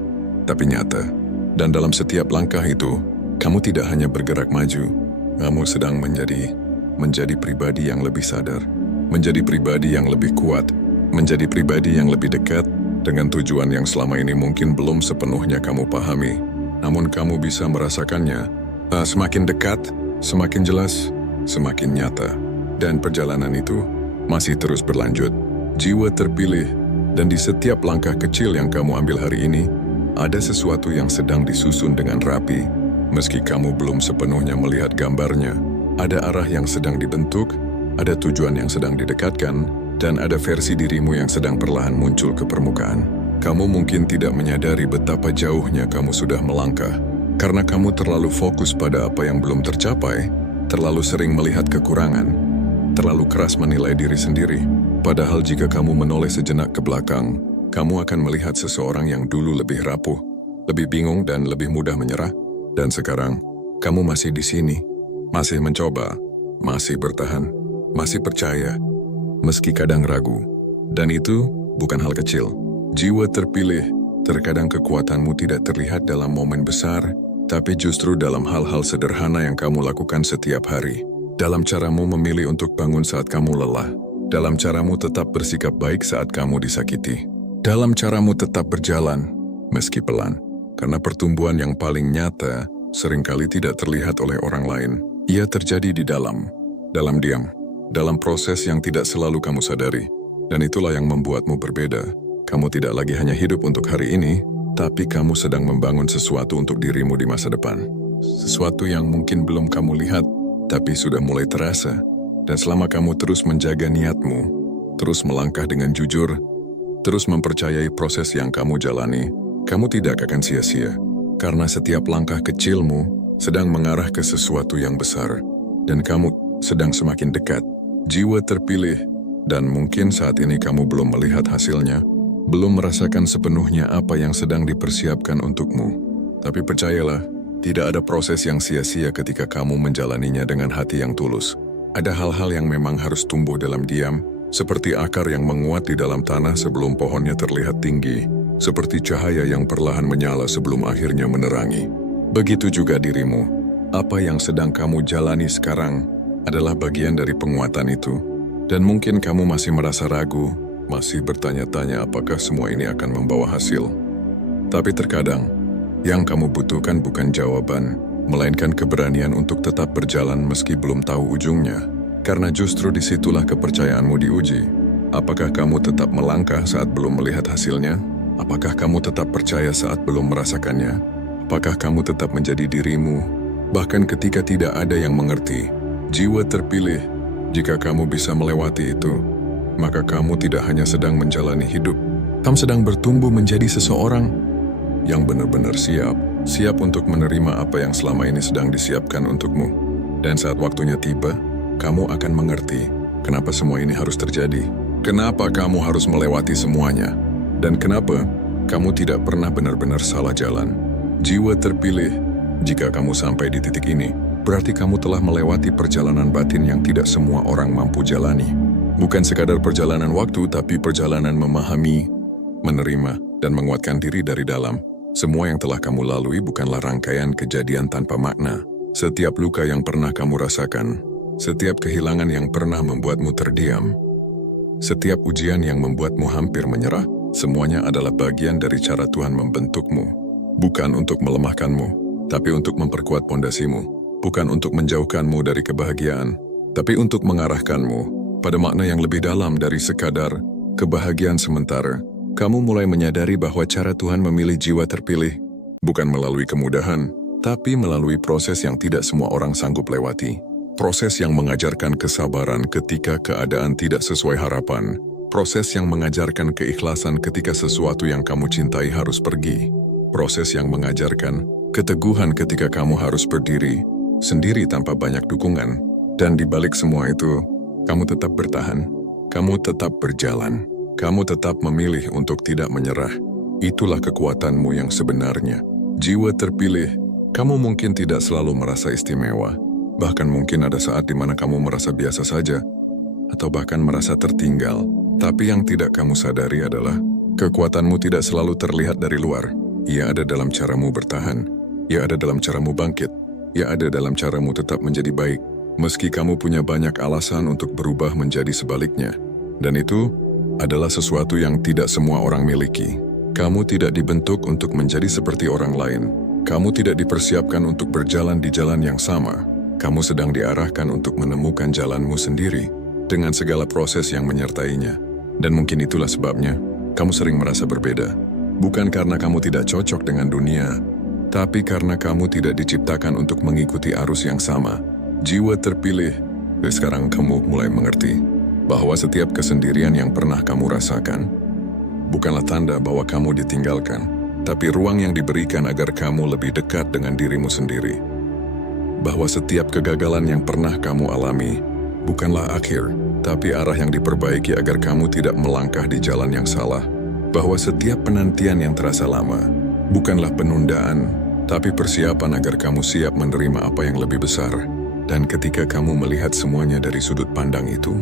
tapi nyata. Dan dalam setiap langkah itu, kamu tidak hanya bergerak maju, kamu sedang menjadi pribadi yang lebih sadar, menjadi pribadi yang lebih kuat, menjadi pribadi yang lebih dekat dengan tujuan yang selama ini mungkin belum sepenuhnya kamu pahami. Namun kamu bisa merasakannya, semakin dekat, semakin jelas, semakin nyata. Dan perjalanan itu masih terus berlanjut. Jiwa terpilih, dan di setiap langkah kecil yang kamu ambil hari ini, ada sesuatu yang sedang disusun dengan rapi. Meski kamu belum sepenuhnya melihat gambarnya, ada arah yang sedang dibentuk, ada tujuan yang sedang didekatkan, dan ada versi dirimu yang sedang perlahan muncul ke permukaan. Kamu mungkin tidak menyadari betapa jauhnya kamu sudah melangkah, karena kamu terlalu fokus pada apa yang belum tercapai, terlalu sering melihat kekurangan, terlalu keras menilai diri sendiri. Padahal jika kamu menoleh sejenak ke belakang, kamu akan melihat seseorang yang dulu lebih rapuh, lebih bingung dan lebih mudah menyerah. Dan sekarang, kamu masih di sini, masih mencoba, masih bertahan, masih percaya, meski kadang ragu. Dan itu bukan hal kecil. Jiwa terpilih, terkadang kekuatanmu tidak terlihat dalam momen besar, tapi justru dalam hal-hal sederhana yang kamu lakukan setiap hari. Dalam caramu memilih untuk bangun saat kamu lelah, dalam caramu tetap bersikap baik saat kamu disakiti, dalam caramu tetap berjalan, meski pelan. Karena pertumbuhan yang paling nyata seringkali tidak terlihat oleh orang lain. Ia terjadi di dalam diam, dalam proses yang tidak selalu kamu sadari. Dan itulah yang membuatmu berbeda. Kamu tidak lagi hanya hidup untuk hari ini, tapi kamu sedang membangun sesuatu untuk dirimu di masa depan. Sesuatu yang mungkin belum kamu lihat, tapi sudah mulai terasa. Dan selama kamu terus menjaga niatmu, terus melangkah dengan jujur, terus mempercayai proses yang kamu jalani, kamu tidak akan sia-sia. Karena setiap langkah kecilmu sedang mengarah ke sesuatu yang besar. Dan kamu sedang semakin dekat. Jiwa terpilih. Dan mungkin saat ini kamu belum melihat hasilnya, belum merasakan sepenuhnya apa yang sedang dipersiapkan untukmu. Tapi percayalah, tidak ada proses yang sia-sia ketika kamu menjalaninya dengan hati yang tulus. Ada hal-hal yang memang harus tumbuh dalam diam, seperti akar yang menguat di dalam tanah sebelum pohonnya terlihat tinggi, seperti cahaya yang perlahan menyala sebelum akhirnya menerangi. Begitu juga dirimu. Apa yang sedang kamu jalani sekarang adalah bagian dari penguatan itu. Dan mungkin kamu masih merasa ragu, masih bertanya-tanya apakah semua ini akan membawa hasil. Tapi terkadang, yang kamu butuhkan bukan jawaban, melainkan keberanian untuk tetap berjalan meski belum tahu ujungnya. Karena justru disitulah kepercayaanmu diuji. Apakah kamu tetap melangkah saat belum melihat hasilnya? Apakah kamu tetap percaya saat belum merasakannya? Apakah kamu tetap menjadi dirimu, bahkan ketika tidak ada yang mengerti? Jiwa terpilih. Jika kamu bisa melewati itu, maka kamu tidak hanya sedang menjalani hidup, kamu sedang bertumbuh menjadi seseorang yang benar-benar siap untuk menerima apa yang selama ini sedang disiapkan untukmu. Dan saat waktunya tiba, kamu akan mengerti kenapa semua ini harus terjadi, kenapa kamu harus melewati semuanya, dan kenapa kamu tidak pernah benar-benar salah jalan. Jiwa terpilih, jika kamu sampai di titik ini, berarti kamu telah melewati perjalanan batin yang tidak semua orang mampu jalani. Bukan sekadar perjalanan waktu, tapi perjalanan memahami, menerima, dan menguatkan diri dari dalam. Semua yang telah kamu lalui bukanlah rangkaian kejadian tanpa makna. Setiap luka yang pernah kamu rasakan, setiap kehilangan yang pernah membuatmu terdiam, setiap ujian yang membuatmu hampir menyerah, semuanya adalah bagian dari cara Tuhan membentukmu. Bukan untuk melemahkanmu, tapi untuk memperkuat pondasimu. Bukan untuk menjauhkanmu dari kebahagiaan, tapi untuk mengarahkanmu pada makna yang lebih dalam dari sekadar kebahagiaan sementara. Kamu mulai menyadari bahwa cara Tuhan memilih jiwa terpilih bukan melalui kemudahan, tapi melalui proses yang tidak semua orang sanggup lewati. Proses yang mengajarkan kesabaran ketika keadaan tidak sesuai harapan. Proses yang mengajarkan keikhlasan ketika sesuatu yang kamu cintai harus pergi. Proses yang mengajarkan keteguhan ketika kamu harus berdiri sendiri tanpa banyak dukungan. Dan di balik semua itu, kamu tetap bertahan, kamu tetap berjalan, kamu tetap memilih untuk tidak menyerah. Itulah kekuatanmu yang sebenarnya. Jiwa terpilih. Kamu mungkin tidak selalu merasa istimewa, bahkan mungkin ada saat di mana kamu merasa biasa saja, atau bahkan merasa tertinggal. Tapi yang tidak kamu sadari adalah, kekuatanmu tidak selalu terlihat dari luar. Ia ada dalam caramu bertahan, ia ada dalam caramu bangkit, ia ada dalam caramu tetap menjadi baik, meski kamu punya banyak alasan untuk berubah menjadi sebaliknya. Dan itu adalah sesuatu yang tidak semua orang miliki. Kamu tidak dibentuk untuk menjadi seperti orang lain. Kamu tidak dipersiapkan untuk berjalan di jalan yang sama. Kamu sedang diarahkan untuk menemukan jalanmu sendiri, dengan segala proses yang menyertainya. Dan mungkin itulah sebabnya, kamu sering merasa berbeda. Bukan karena kamu tidak cocok dengan dunia, tapi karena kamu tidak diciptakan untuk mengikuti arus yang sama. Jiwa terpilih. Dan sekarang kamu mulai mengerti bahwa setiap kesendirian yang pernah kamu rasakan bukanlah tanda bahwa kamu ditinggalkan, tapi ruang yang diberikan agar kamu lebih dekat dengan dirimu sendiri. Bahwa setiap kegagalan yang pernah kamu alami bukanlah akhir, tapi arah yang diperbaiki agar kamu tidak melangkah di jalan yang salah. Bahwa setiap penantian yang terasa lama bukanlah penundaan, tapi persiapan agar kamu siap menerima apa yang lebih besar. Dan ketika kamu melihat semuanya dari sudut pandang itu,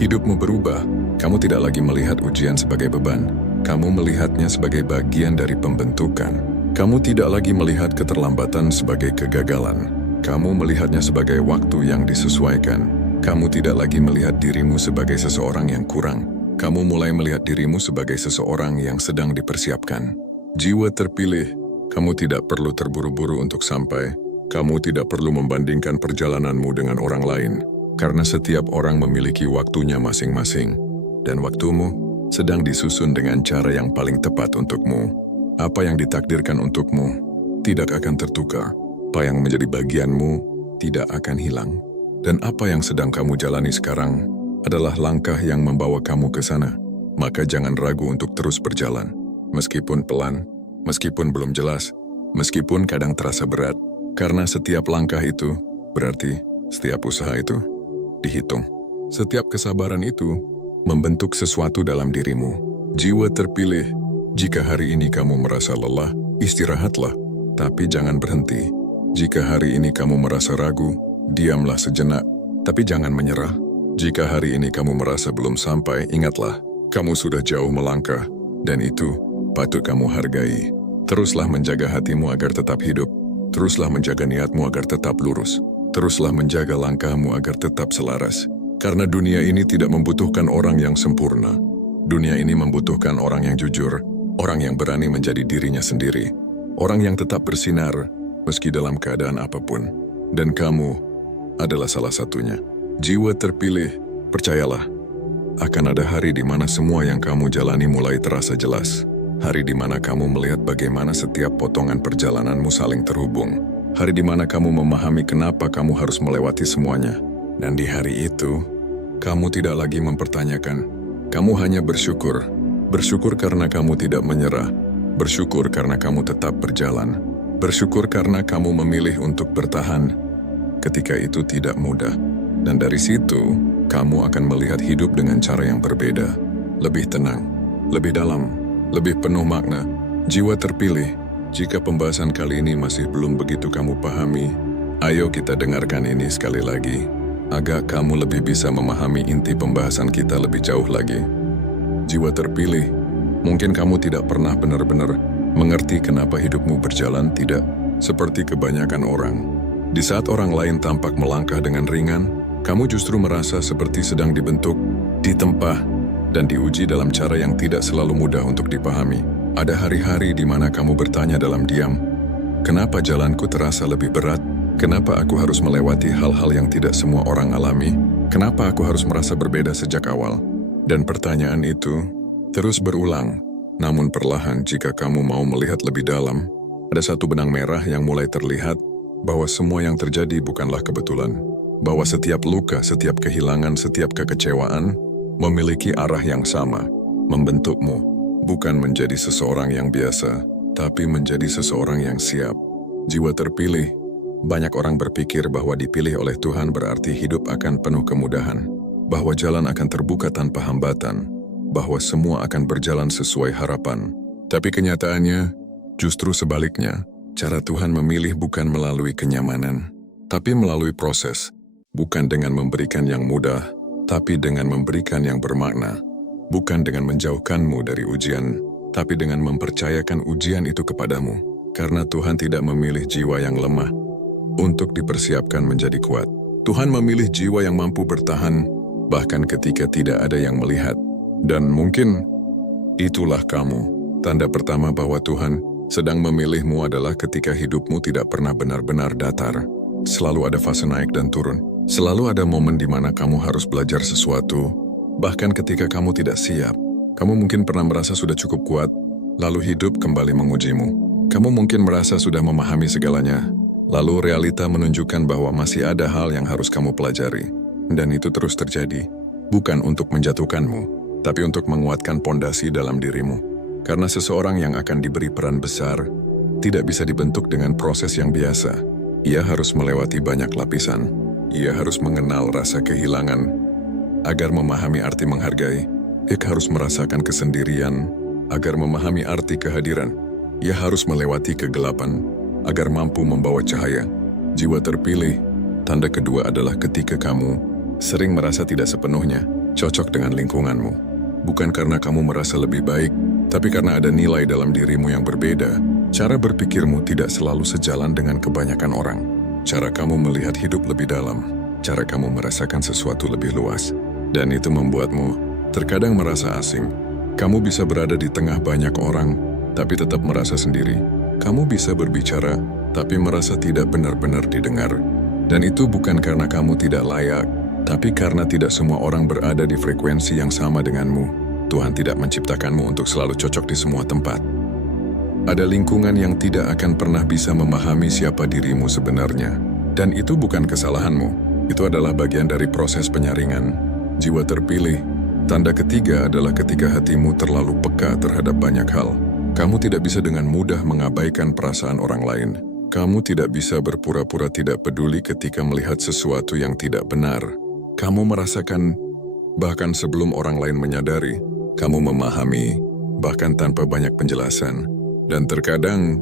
hidupmu berubah. Kamu tidak lagi melihat ujian sebagai beban. Kamu melihatnya sebagai bagian dari pembentukan. Kamu tidak lagi melihat keterlambatan sebagai kegagalan. Kamu melihatnya sebagai waktu yang disesuaikan. Kamu tidak lagi melihat dirimu sebagai seseorang yang kurang, Kamu mulai melihat dirimu sebagai seseorang yang sedang dipersiapkan. Jiwa terpilih, kamu tidak perlu terburu-buru untuk sampai. Kamu tidak perlu membandingkan perjalananmu dengan orang lain, karena setiap orang memiliki waktunya masing-masing. Dan waktumu sedang disusun dengan cara yang paling tepat untukmu. Apa yang ditakdirkan untukmu tidak akan tertukar. Apa yang menjadi bagianmu tidak akan hilang. Dan apa yang sedang kamu jalani sekarang adalah langkah yang membawa kamu ke sana. Maka jangan ragu untuk terus berjalan. Meskipun pelan, meskipun belum jelas, meskipun kadang terasa berat. Karena setiap langkah itu berarti setiap usaha itu dihitung. Setiap kesabaran itu membentuk sesuatu dalam dirimu. Jiwa terpilih, jika hari ini kamu merasa lelah, istirahatlah. Tapi jangan berhenti. Jika hari ini kamu merasa ragu, diamlah sejenak. Tapi jangan menyerah. Jika hari ini kamu merasa belum sampai, ingatlah, kamu sudah jauh melangkah, dan itu patut kamu hargai. Teruslah menjaga hatimu agar tetap hidup. Teruslah menjaga niatmu agar tetap lurus. Teruslah menjaga langkahmu agar tetap selaras. Karena dunia ini tidak membutuhkan orang yang sempurna. Dunia ini membutuhkan orang yang jujur, orang yang berani menjadi dirinya sendiri, orang yang tetap bersinar meski dalam keadaan apapun. Dan kamu adalah salah satunya. Jiwa terpilih, percayalah, akan ada hari di mana semua yang kamu jalani mulai terasa jelas. Hari di mana kamu melihat bagaimana setiap potongan perjalananmu saling terhubung. Hari di mana kamu memahami kenapa kamu harus melewati semuanya. Dan di hari itu, kamu tidak lagi mempertanyakan. Kamu hanya bersyukur. Bersyukur karena kamu tidak menyerah. Bersyukur karena kamu tetap berjalan. Bersyukur karena kamu memilih untuk bertahan ketika itu tidak mudah. Dan dari situ, kamu akan melihat hidup dengan cara yang berbeda. Lebih tenang, lebih dalam, lebih penuh makna. Jiwa terpilih, jika pembahasan kali ini masih belum begitu kamu pahami, ayo kita dengarkan ini sekali lagi, agar kamu lebih bisa memahami inti pembahasan kita lebih jauh lagi. Jiwa terpilih, mungkin kamu tidak pernah benar-benar mengerti kenapa hidupmu berjalan tidak seperti kebanyakan orang. Di saat orang lain tampak melangkah dengan ringan, kamu justru merasa seperti sedang dibentuk, ditempa, dan diuji dalam cara yang tidak selalu mudah untuk dipahami. Ada hari-hari di mana kamu bertanya dalam diam, kenapa jalanku terasa lebih berat? Kenapa aku harus melewati hal-hal yang tidak semua orang alami? Kenapa aku harus merasa berbeda sejak awal? Dan pertanyaan itu terus berulang. Namun perlahan jika kamu mau melihat lebih dalam, ada satu benang merah yang mulai terlihat bahwa semua yang terjadi bukanlah kebetulan. Bahwa setiap luka, setiap kehilangan, setiap kekecewaan memiliki arah yang sama, membentukmu, bukan menjadi seseorang yang biasa, tapi menjadi seseorang yang siap. Jiwa terpilih, banyak orang berpikir bahwa dipilih oleh Tuhan berarti hidup akan penuh kemudahan, bahwa jalan akan terbuka tanpa hambatan, bahwa semua akan berjalan sesuai harapan. Tapi kenyataannya, justru sebaliknya, cara Tuhan memilih bukan melalui kenyamanan, tapi melalui proses. Bukan dengan memberikan yang mudah, tapi dengan memberikan yang bermakna. Bukan dengan menjauhkanmu dari ujian, tapi dengan mempercayakan ujian itu kepadamu. Karena Tuhan tidak memilih jiwa yang lemah untuk dipersiapkan menjadi kuat. Tuhan memilih jiwa yang mampu bertahan, bahkan ketika tidak ada yang melihat. Dan mungkin itulah kamu. Tanda pertama bahwa Tuhan sedang memilihmu adalah ketika hidupmu tidak pernah benar-benar datar. Selalu ada fase naik dan turun. Selalu ada momen di mana kamu harus belajar sesuatu, bahkan ketika kamu tidak siap. Kamu mungkin pernah merasa sudah cukup kuat, lalu hidup kembali mengujimu. Kamu mungkin merasa sudah memahami segalanya, lalu realita menunjukkan bahwa masih ada hal yang harus kamu pelajari. Dan itu terus terjadi, bukan untuk menjatuhkanmu, tapi untuk menguatkan pondasi dalam dirimu. Karena seseorang yang akan diberi peran besar, tidak bisa dibentuk dengan proses yang biasa. Ia harus melewati banyak lapisan. Ia harus mengenal rasa kehilangan. Agar memahami arti menghargai, ia harus merasakan kesendirian. Agar memahami arti kehadiran, ia harus melewati kegelapan. Agar mampu membawa cahaya. Jiwa terpilih, tanda kedua adalah ketika kamu sering merasa tidak sepenuhnya cocok dengan lingkunganmu. Bukan karena kamu merasa lebih baik, tapi karena ada nilai dalam dirimu yang berbeda. Cara berpikirmu tidak selalu sejalan dengan kebanyakan orang. Cara kamu melihat hidup lebih dalam, cara kamu merasakan sesuatu lebih luas, dan itu membuatmu terkadang merasa asing. Kamu bisa berada di tengah banyak orang, tapi tetap merasa sendiri. Kamu bisa berbicara, tapi merasa tidak benar-benar didengar. Dan itu bukan karena kamu tidak layak, tapi karena tidak semua orang berada di frekuensi yang sama denganmu. Tuhan tidak menciptakanmu untuk selalu cocok di semua tempat. Ada lingkungan yang tidak akan pernah bisa memahami siapa dirimu sebenarnya. Dan itu bukan kesalahanmu. Itu adalah bagian dari proses penyaringan. Jiwa terpilih. Tanda ketiga adalah ketika hatimu terlalu peka terhadap banyak hal. Kamu tidak bisa dengan mudah mengabaikan perasaan orang lain. Kamu tidak bisa berpura-pura tidak peduli ketika melihat sesuatu yang tidak benar. Kamu merasakan, bahkan sebelum orang lain menyadari, kamu memahami, bahkan tanpa banyak penjelasan. Dan terkadang,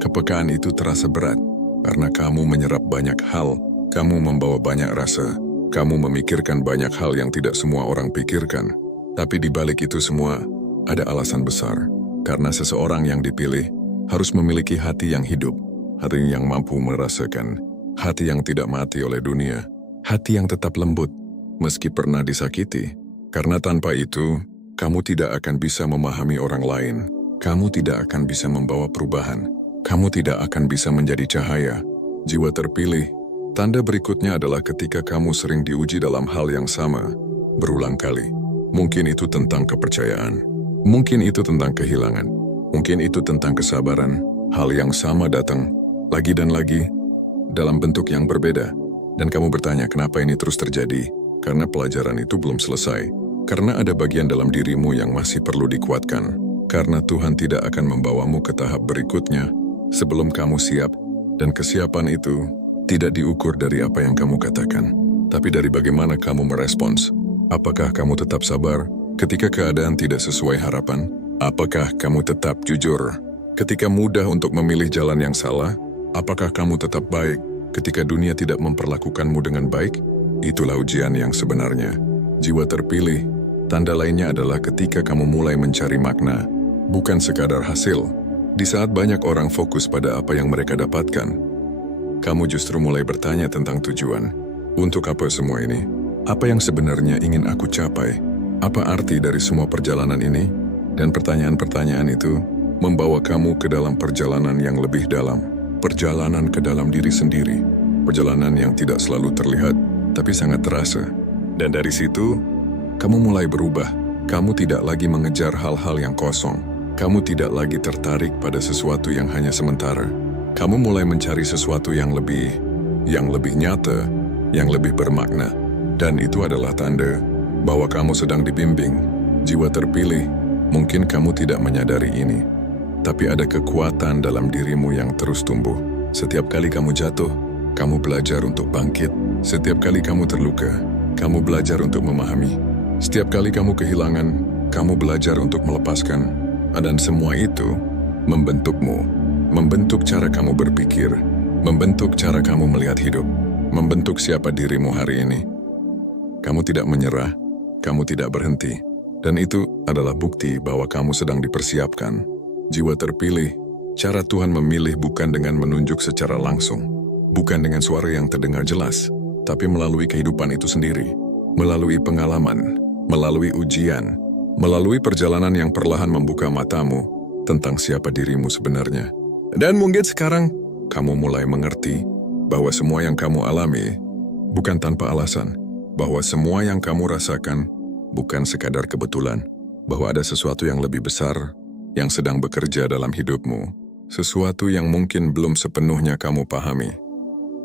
kepekaan itu terasa berat, karena kamu menyerap banyak hal, kamu membawa banyak rasa. Kamu memikirkan banyak hal yang tidak semua orang pikirkan. Tapi di balik itu semua, ada alasan besar. Karena seseorang yang dipilih harus memiliki hati yang hidup, hati yang mampu merasakan, hati yang tidak mati oleh dunia, hati yang tetap lembut, meski pernah disakiti. Karena tanpa itu, kamu tidak akan bisa memahami orang lain. Kamu tidak akan bisa membawa perubahan. Kamu tidak akan bisa menjadi cahaya. Jiwa terpilih. Tanda berikutnya adalah ketika kamu sering diuji dalam hal yang sama, berulang kali. Mungkin itu tentang kepercayaan, mungkin itu tentang kehilangan, mungkin itu tentang kesabaran. Hal yang sama datang, lagi dan lagi, dalam bentuk yang berbeda. Dan kamu bertanya kenapa ini terus terjadi, karena pelajaran itu belum selesai. Karena ada bagian dalam dirimu yang masih perlu dikuatkan. Karena Tuhan tidak akan membawamu ke tahap berikutnya sebelum kamu siap, dan kesiapan itu tidak diukur dari apa yang kamu katakan, tapi dari bagaimana kamu merespons. Apakah kamu tetap sabar ketika keadaan tidak sesuai harapan? Apakah kamu tetap jujur ketika mudah untuk memilih jalan yang salah? Apakah kamu tetap baik ketika dunia tidak memperlakukanmu dengan baik? Itulah ujian yang sebenarnya. Jiwa terpilih. Tanda lainnya adalah ketika kamu mulai mencari makna, bukan sekadar hasil. Di saat banyak orang fokus pada apa yang mereka dapatkan, kamu justru mulai bertanya tentang tujuan. Untuk apa semua ini? Apa yang sebenarnya ingin aku capai? Apa arti dari semua perjalanan ini? Dan pertanyaan-pertanyaan itu membawa kamu ke dalam perjalanan yang lebih dalam. Perjalanan ke dalam diri sendiri. Perjalanan yang tidak selalu terlihat, tapi sangat terasa. Dan dari situ, kamu mulai berubah. Kamu tidak lagi mengejar hal-hal yang kosong. Kamu tidak lagi tertarik pada sesuatu yang hanya sementara. Kamu mulai mencari sesuatu yang lebih nyata, yang lebih bermakna. Dan itu adalah tanda bahwa kamu sedang dibimbing. Jiwa terpilih, mungkin kamu tidak menyadari ini. Tapi ada kekuatan dalam dirimu yang terus tumbuh. Setiap kali kamu jatuh, kamu belajar untuk bangkit. Setiap kali kamu terluka, kamu belajar untuk memahami. Setiap kali kamu kehilangan, kamu belajar untuk melepaskan. Dan semua itu membentukmu. Membentuk cara kamu berpikir, membentuk cara kamu melihat hidup, membentuk siapa dirimu hari ini. Kamu tidak menyerah, kamu tidak berhenti, dan itu adalah bukti bahwa kamu sedang dipersiapkan. Jiwa terpilih, cara Tuhan memilih bukan dengan menunjuk secara langsung, bukan dengan suara yang terdengar jelas, tapi melalui kehidupan itu sendiri, melalui pengalaman, melalui ujian, melalui perjalanan yang perlahan membuka matamu tentang siapa dirimu sebenarnya. Dan mungkin sekarang, kamu mulai mengerti bahwa semua yang kamu alami bukan tanpa alasan, bahwa semua yang kamu rasakan bukan sekadar kebetulan, bahwa ada sesuatu yang lebih besar yang sedang bekerja dalam hidupmu, sesuatu yang mungkin belum sepenuhnya kamu pahami,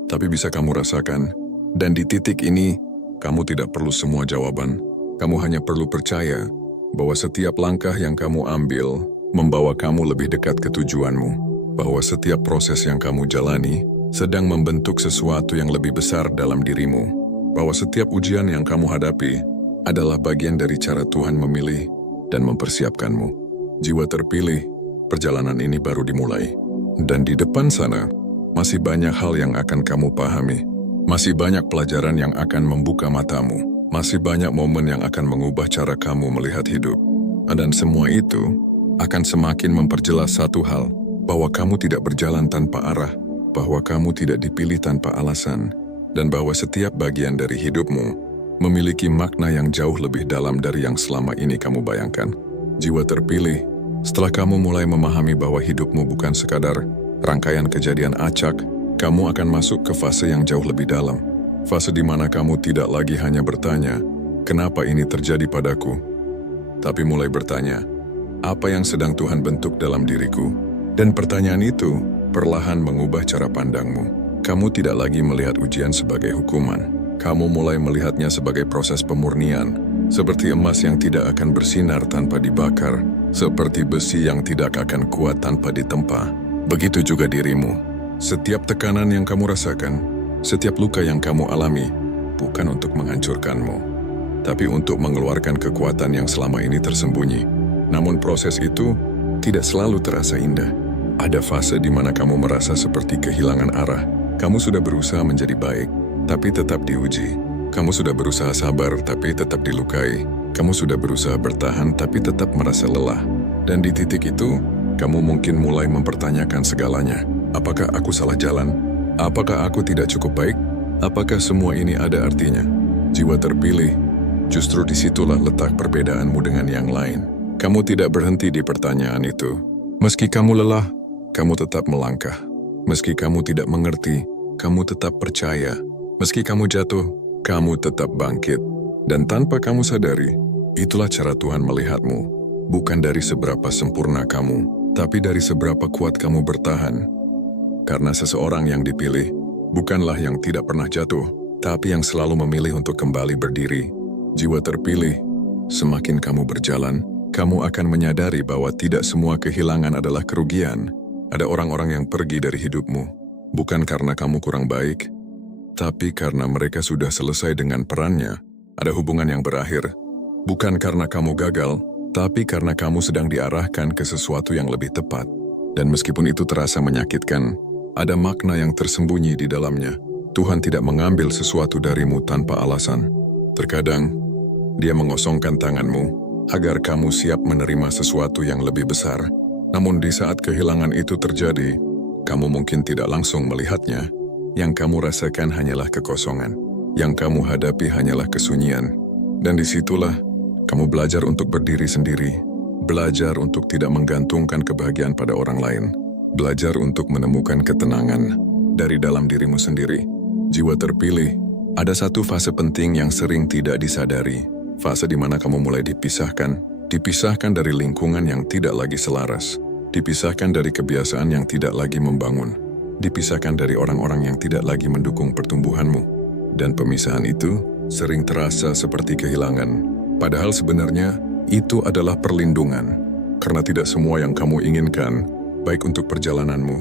tapi bisa kamu rasakan. Dan di titik ini, kamu tidak perlu semua jawaban, kamu hanya perlu percaya bahwa setiap langkah yang kamu ambil membawa kamu lebih dekat ke tujuanmu. Bahwa setiap proses yang kamu jalani sedang membentuk sesuatu yang lebih besar dalam dirimu. Bahwa setiap ujian yang kamu hadapi adalah bagian dari cara Tuhan memilih dan mempersiapkanmu. Jiwa terpilih, perjalanan ini baru dimulai. Dan di depan sana, masih banyak hal yang akan kamu pahami. Masih banyak pelajaran yang akan membuka matamu. Masih banyak momen yang akan mengubah cara kamu melihat hidup. Dan semua itu akan semakin memperjelas satu hal, bahwa kamu tidak berjalan tanpa arah, bahwa kamu tidak dipilih tanpa alasan, dan bahwa setiap bagian dari hidupmu memiliki makna yang jauh lebih dalam dari yang selama ini kamu bayangkan. Jiwa terpilih, setelah kamu mulai memahami bahwa hidupmu bukan sekadar rangkaian kejadian acak, kamu akan masuk ke fase yang jauh lebih dalam. Fase di mana kamu tidak lagi hanya bertanya, "Kenapa ini terjadi padaku?" Tapi mulai bertanya, "Apa yang sedang Tuhan bentuk dalam diriku?" Dan pertanyaan itu perlahan mengubah cara pandangmu. Kamu tidak lagi melihat ujian sebagai hukuman. Kamu mulai melihatnya sebagai proses pemurnian, seperti emas yang tidak akan bersinar tanpa dibakar, seperti besi yang tidak akan kuat tanpa ditempa. Begitu juga dirimu. Setiap tekanan yang kamu rasakan, setiap luka yang kamu alami, bukan untuk menghancurkanmu, tapi untuk mengeluarkan kekuatan yang selama ini tersembunyi. Namun proses itu tidak selalu terasa indah. Ada fase di mana kamu merasa seperti kehilangan arah. Kamu sudah berusaha menjadi baik, tapi tetap diuji. Kamu sudah berusaha sabar, tapi tetap dilukai. Kamu sudah berusaha bertahan, tapi tetap merasa lelah. Dan di titik itu, kamu mungkin mulai mempertanyakan segalanya. Apakah aku salah jalan? Apakah aku tidak cukup baik? Apakah semua ini ada artinya? Jiwa terpilih, justru disitulah letak perbedaanmu dengan yang lain. Kamu tidak berhenti di pertanyaan itu. Meski kamu lelah, kamu tetap melangkah. Meski kamu tidak mengerti, kamu tetap percaya. Meski kamu jatuh, kamu tetap bangkit. Dan tanpa kamu sadari, itulah cara Tuhan melihatmu. Bukan dari seberapa sempurna kamu, tapi dari seberapa kuat kamu bertahan. Karena seseorang yang dipilih, bukanlah yang tidak pernah jatuh, tapi yang selalu memilih untuk kembali berdiri. Jiwa terpilih, semakin kamu berjalan, kamu akan menyadari bahwa tidak semua kehilangan adalah kerugian. Ada orang-orang yang pergi dari hidupmu, bukan karena kamu kurang baik, tapi karena mereka sudah selesai dengan perannya. Ada hubungan yang berakhir, bukan karena kamu gagal, tapi karena kamu sedang diarahkan ke sesuatu yang lebih tepat. Dan meskipun itu terasa menyakitkan, ada makna yang tersembunyi di dalamnya. Tuhan tidak mengambil sesuatu darimu tanpa alasan. Terkadang, Dia mengosongkan tanganmu agar kamu siap menerima sesuatu yang lebih besar. Namun di saat kehilangan itu terjadi, kamu mungkin tidak langsung melihatnya. Yang kamu rasakan hanyalah kekosongan. Yang kamu hadapi hanyalah kesunyian. Dan disitulah kamu belajar untuk berdiri sendiri. Belajar untuk tidak menggantungkan kebahagiaan pada orang lain. Belajar untuk menemukan ketenangan dari dalam dirimu sendiri. Jiwa terpilih, ada satu fase penting yang sering tidak disadari. Fase di mana kamu mulai dipisahkan dari lingkungan yang tidak lagi selaras, dipisahkan dari kebiasaan yang tidak lagi membangun, dipisahkan dari orang-orang yang tidak lagi mendukung pertumbuhanmu. Dan pemisahan itu sering terasa seperti kehilangan. Padahal sebenarnya itu adalah perlindungan. Karena tidak semua yang kamu inginkan baik untuk perjalananmu,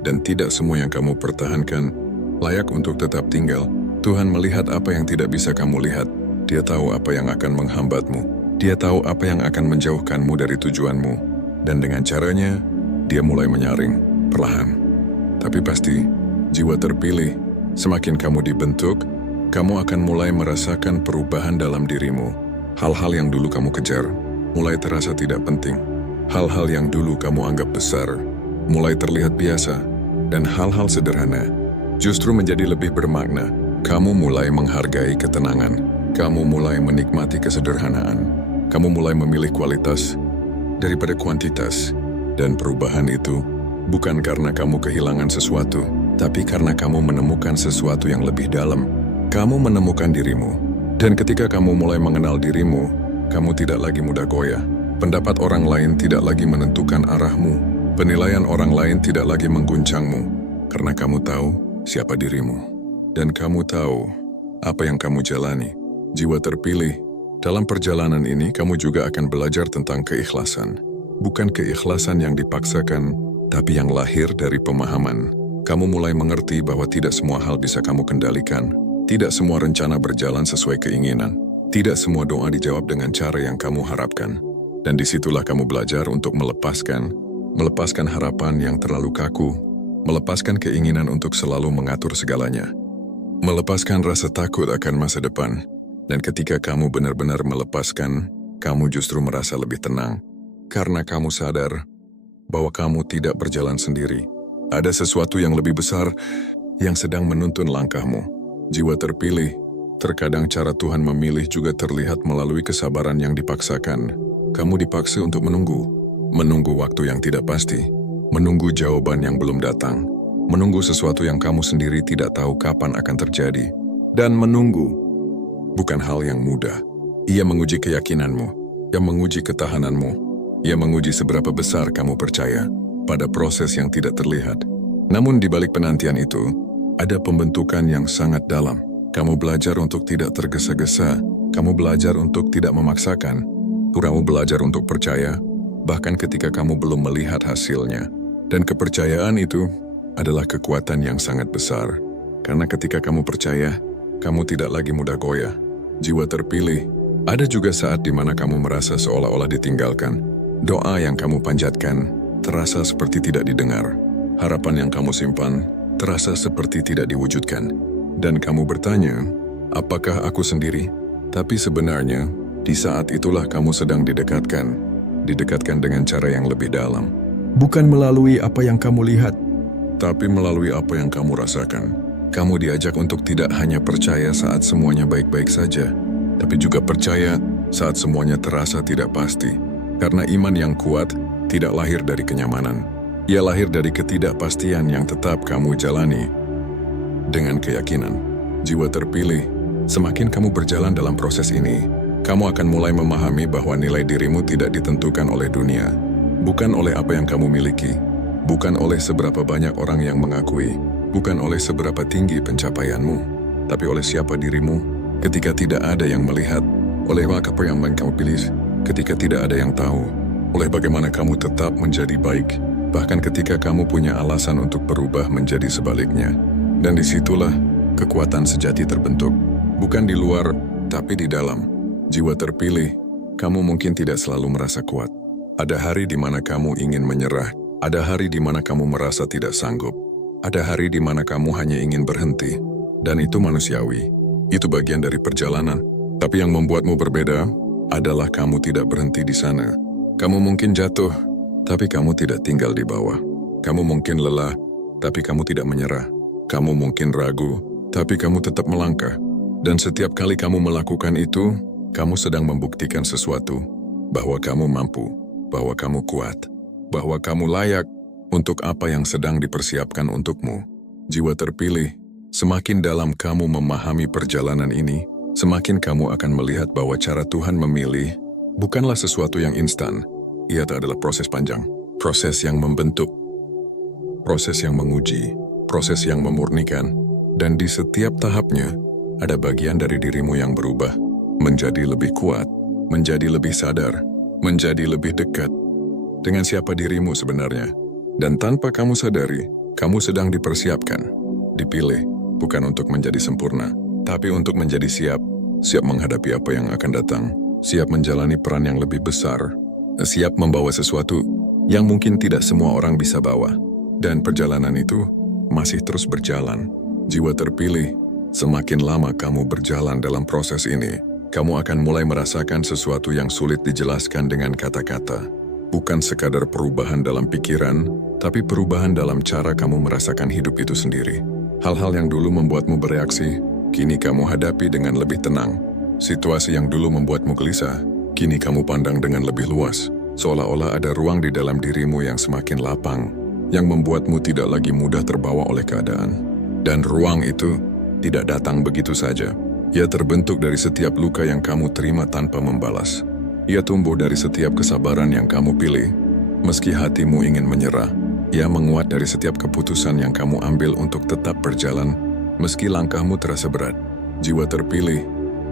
dan tidak semua yang kamu pertahankan layak untuk tetap tinggal. Tuhan melihat apa yang tidak bisa kamu lihat. Dia tahu apa yang akan menghambatmu. Dia tahu apa yang akan menjauhkanmu dari tujuanmu. Dan dengan caranya, Dia mulai menyaring perlahan. Tapi pasti, jiwa terpilih, semakin kamu dibentuk, kamu akan mulai merasakan perubahan dalam dirimu. Hal-hal yang dulu kamu kejar, mulai terasa tidak penting. Hal-hal yang dulu kamu anggap besar, mulai terlihat biasa. Dan hal-hal sederhana, justru menjadi lebih bermakna. Kamu mulai menghargai ketenangan. Kamu mulai menikmati kesederhanaan. Kamu mulai memilih kualitas daripada kuantitas. Dan perubahan itu bukan karena kamu kehilangan sesuatu, tapi karena kamu menemukan sesuatu yang lebih dalam. Kamu menemukan dirimu. Dan ketika kamu mulai mengenal dirimu, kamu tidak lagi mudah goyah. Pendapat orang lain tidak lagi menentukan arahmu. Penilaian orang lain tidak lagi mengguncangmu. Karena kamu tahu siapa dirimu. Dan kamu tahu apa yang kamu jalani. Jiwa terpilih, dalam perjalanan ini kamu juga akan belajar tentang keikhlasan. Bukan keikhlasan yang dipaksakan, tapi yang lahir dari pemahaman. Kamu mulai mengerti bahwa tidak semua hal bisa kamu kendalikan. Tidak semua rencana berjalan sesuai keinginan. Tidak semua doa dijawab dengan cara yang kamu harapkan. Dan disitulah kamu belajar untuk melepaskan harapan yang terlalu kaku, melepaskan keinginan untuk selalu mengatur segalanya, melepaskan rasa takut akan masa depan. Dan ketika kamu benar-benar melepaskan, kamu justru merasa lebih tenang. Karena kamu sadar bahwa kamu tidak berjalan sendiri. Ada sesuatu yang lebih besar yang sedang menuntun langkahmu. Jiwa terpilih, Terkadang cara Tuhan memilih juga terlihat melalui kesabaran yang dipaksakan. Kamu dipaksa untuk menunggu waktu yang tidak pasti, menunggu jawaban yang belum datang, menunggu sesuatu yang kamu sendiri tidak tahu kapan akan terjadi. Dan menunggu bukan hal yang mudah. Ia menguji keyakinanmu, ia menguji ketahananmu, ia menguji seberapa besar kamu percaya pada proses yang tidak terlihat. Namun di balik penantian itu, ada pembentukan yang sangat dalam. Kamu belajar untuk tidak tergesa-gesa, kamu belajar untuk tidak memaksakan, kamu belajar untuk percaya, bahkan ketika kamu belum melihat hasilnya. Dan kepercayaan itu adalah kekuatan yang sangat besar, karena ketika kamu percaya, kamu tidak lagi mudah goyah. Jiwa terpilih, ada juga saat di mana kamu merasa seolah-olah ditinggalkan. Doa yang kamu panjatkan terasa seperti tidak didengar. Harapan yang kamu simpan terasa seperti tidak diwujudkan. Dan kamu bertanya, apakah aku sendiri? Tapi sebenarnya, di saat itulah kamu sedang didekatkan dengan cara yang lebih dalam. Bukan melalui apa yang kamu lihat, tapi melalui apa yang kamu rasakan. Kamu diajak untuk tidak hanya percaya saat semuanya baik-baik saja, tapi juga percaya saat semuanya terasa tidak pasti. Karena iman yang kuat tidak lahir dari kenyamanan. Ia lahir dari ketidakpastian yang tetap kamu jalani. Dengan keyakinan, jiwa terpilih, semakin kamu berjalan dalam proses ini, kamu akan mulai memahami bahwa nilai dirimu tidak ditentukan oleh dunia, bukan oleh apa yang kamu miliki, bukan oleh seberapa banyak orang yang mengakui, bukan oleh seberapa tinggi pencapaianmu, tapi oleh siapa dirimu ketika tidak ada yang melihat, oleh apa yang kamu pilih ketika tidak ada yang tahu, oleh bagaimana kamu tetap menjadi baik, bahkan ketika kamu punya alasan untuk berubah menjadi sebaliknya. Dan disitulah kekuatan sejati terbentuk. Bukan di luar, tapi di dalam. Jiwa terpilih, kamu mungkin tidak selalu merasa kuat. Ada hari di mana kamu ingin menyerah. Ada hari di mana kamu merasa tidak sanggup. Ada hari di mana kamu hanya ingin berhenti. Dan itu manusiawi. Itu bagian dari perjalanan. Tapi yang membuatmu berbeda adalah kamu tidak berhenti di sana. Kamu mungkin jatuh, tapi kamu tidak tinggal di bawah. Kamu mungkin lelah, tapi kamu tidak menyerah. Kamu mungkin ragu, tapi kamu tetap melangkah. Dan setiap kali kamu melakukan itu, kamu sedang membuktikan sesuatu. Bahwa kamu mampu, bahwa kamu kuat, bahwa kamu layak untuk apa yang sedang dipersiapkan untukmu. Jiwa terpilih, semakin dalam kamu memahami perjalanan ini, semakin kamu akan melihat bahwa cara Tuhan memilih bukanlah sesuatu yang instan. Ia adalah proses panjang, proses yang membentuk, proses yang menguji, proses yang memurnikan, dan di setiap tahapnya ada bagian dari dirimu yang berubah, menjadi lebih kuat, menjadi lebih sadar, menjadi lebih dekat dengan siapa dirimu sebenarnya. Dan tanpa kamu sadari, kamu sedang dipersiapkan, dipilih, bukan untuk menjadi sempurna, tapi untuk menjadi siap menghadapi apa yang akan datang, siap menjalani peran yang lebih besar, siap membawa sesuatu yang mungkin tidak semua orang bisa bawa. Dan perjalanan itu masih terus berjalan. Jiwa terpilih, semakin lama kamu berjalan dalam proses ini, kamu akan mulai merasakan sesuatu yang sulit dijelaskan dengan kata-kata. Bukan sekadar perubahan dalam pikiran, tapi perubahan dalam cara kamu merasakan hidup itu sendiri. Hal-hal yang dulu membuatmu bereaksi, kini kamu hadapi dengan lebih tenang. Situasi yang dulu membuatmu gelisah, kini kamu pandang dengan lebih luas. Seolah-olah ada ruang di dalam dirimu yang semakin lapang, yang membuatmu tidak lagi mudah terbawa oleh keadaan. Dan ruang itu tidak datang begitu saja. Ia terbentuk dari setiap luka yang kamu terima tanpa membalas. Ia tumbuh dari setiap kesabaran yang kamu pilih. Meski hatimu ingin menyerah, ia menguat dari setiap keputusan yang kamu ambil untuk tetap berjalan, meski langkahmu terasa berat. Jiwa terpilih,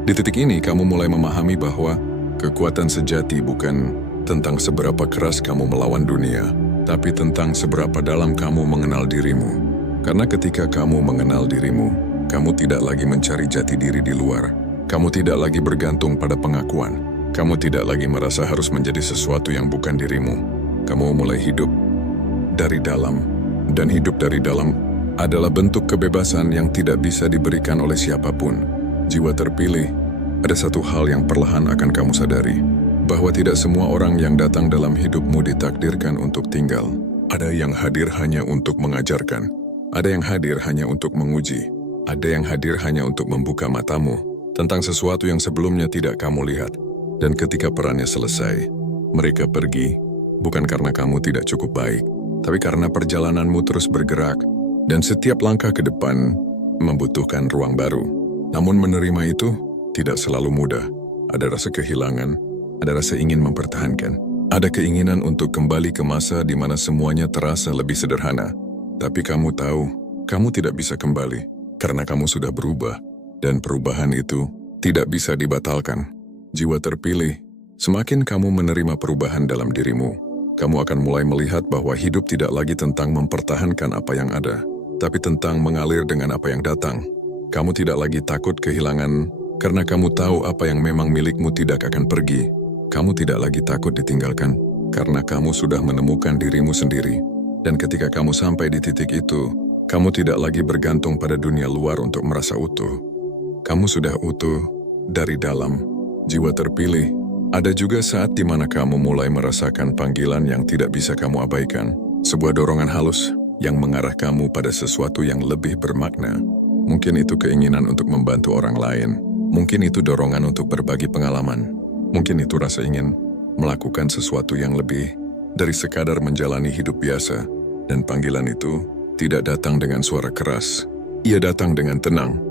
di titik ini kamu mulai memahami bahwa kekuatan sejati bukan tentang seberapa keras kamu melawan dunia, tapi tentang seberapa dalam kamu mengenal dirimu. Karena ketika kamu mengenal dirimu, kamu tidak lagi mencari jati diri di luar. Kamu tidak lagi bergantung pada pengakuan. Kamu tidak lagi merasa harus menjadi sesuatu yang bukan dirimu. Kamu mulai hidup dari dalam. Dan hidup dari dalam adalah bentuk kebebasan yang tidak bisa diberikan oleh siapapun. Jiwa terpilih, ada satu hal yang perlahan akan kamu sadari. Bahwa tidak semua orang yang datang dalam hidupmu ditakdirkan untuk tinggal. Ada yang hadir hanya untuk mengajarkan. Ada yang hadir hanya untuk menguji. Ada yang hadir hanya untuk membuka matamu. tentang sesuatu yang sebelumnya tidak kamu lihat. Dan ketika perannya selesai, mereka pergi, bukan karena kamu tidak cukup baik, tapi karena perjalananmu terus bergerak, dan setiap langkah ke depan membutuhkan ruang baru. Namun menerima itu tidak selalu mudah. Ada rasa kehilangan, ada rasa ingin mempertahankan. Ada keinginan untuk kembali ke masa di mana semuanya terasa lebih sederhana. Tapi kamu tahu, kamu tidak bisa kembali, karena kamu sudah berubah. Dan perubahan itu tidak bisa dibatalkan. Jiwa terpilih, semakin kamu menerima perubahan dalam dirimu, kamu akan mulai melihat bahwa hidup tidak lagi tentang mempertahankan apa yang ada, tapi tentang mengalir dengan apa yang datang. Kamu tidak lagi takut kehilangan, karena kamu tahu apa yang memang milikmu tidak akan pergi. Kamu tidak lagi takut ditinggalkan, karena kamu sudah menemukan dirimu sendiri. Dan ketika kamu sampai di titik itu, kamu tidak lagi bergantung pada dunia luar untuk merasa utuh. Kamu sudah utuh dari dalam. Jiwa terpilih, ada juga saat di mana kamu mulai merasakan panggilan yang tidak bisa kamu abaikan. Sebuah dorongan halus yang mengarah kamu pada sesuatu yang lebih bermakna. Mungkin itu keinginan untuk membantu orang lain. Mungkin itu dorongan untuk berbagi pengalaman. Mungkin itu rasa ingin melakukan sesuatu yang lebih dari sekadar menjalani hidup biasa. Dan panggilan itu tidak datang dengan suara keras. Ia datang dengan tenang.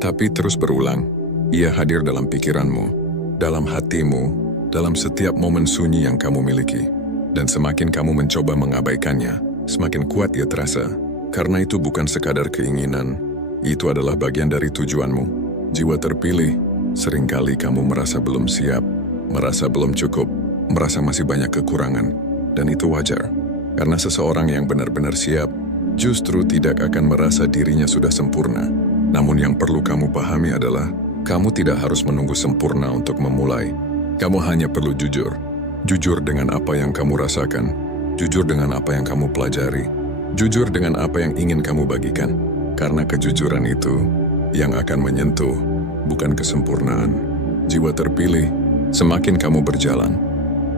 Tapi terus berulang. Ia hadir dalam pikiranmu, dalam hatimu, dalam setiap momen sunyi yang kamu miliki. Dan semakin kamu mencoba mengabaikannya, semakin kuat ia terasa. Karena itu bukan sekadar keinginan. Itu adalah bagian dari tujuanmu. Jiwa terpilih. Seringkali kamu merasa belum siap, merasa belum cukup, merasa masih banyak kekurangan. Dan itu wajar, karena seseorang yang benar-benar siap justru tidak akan merasa dirinya sudah sempurna. Namun yang perlu kamu pahami adalah, kamu tidak harus menunggu sempurna untuk memulai. Kamu hanya perlu jujur. Jujur dengan apa yang kamu rasakan, jujur dengan apa yang kamu pelajari, jujur dengan apa yang ingin kamu bagikan. Karena kejujuran itu yang akan menyentuh, bukan kesempurnaan. Jiwa terpilih, semakin kamu berjalan,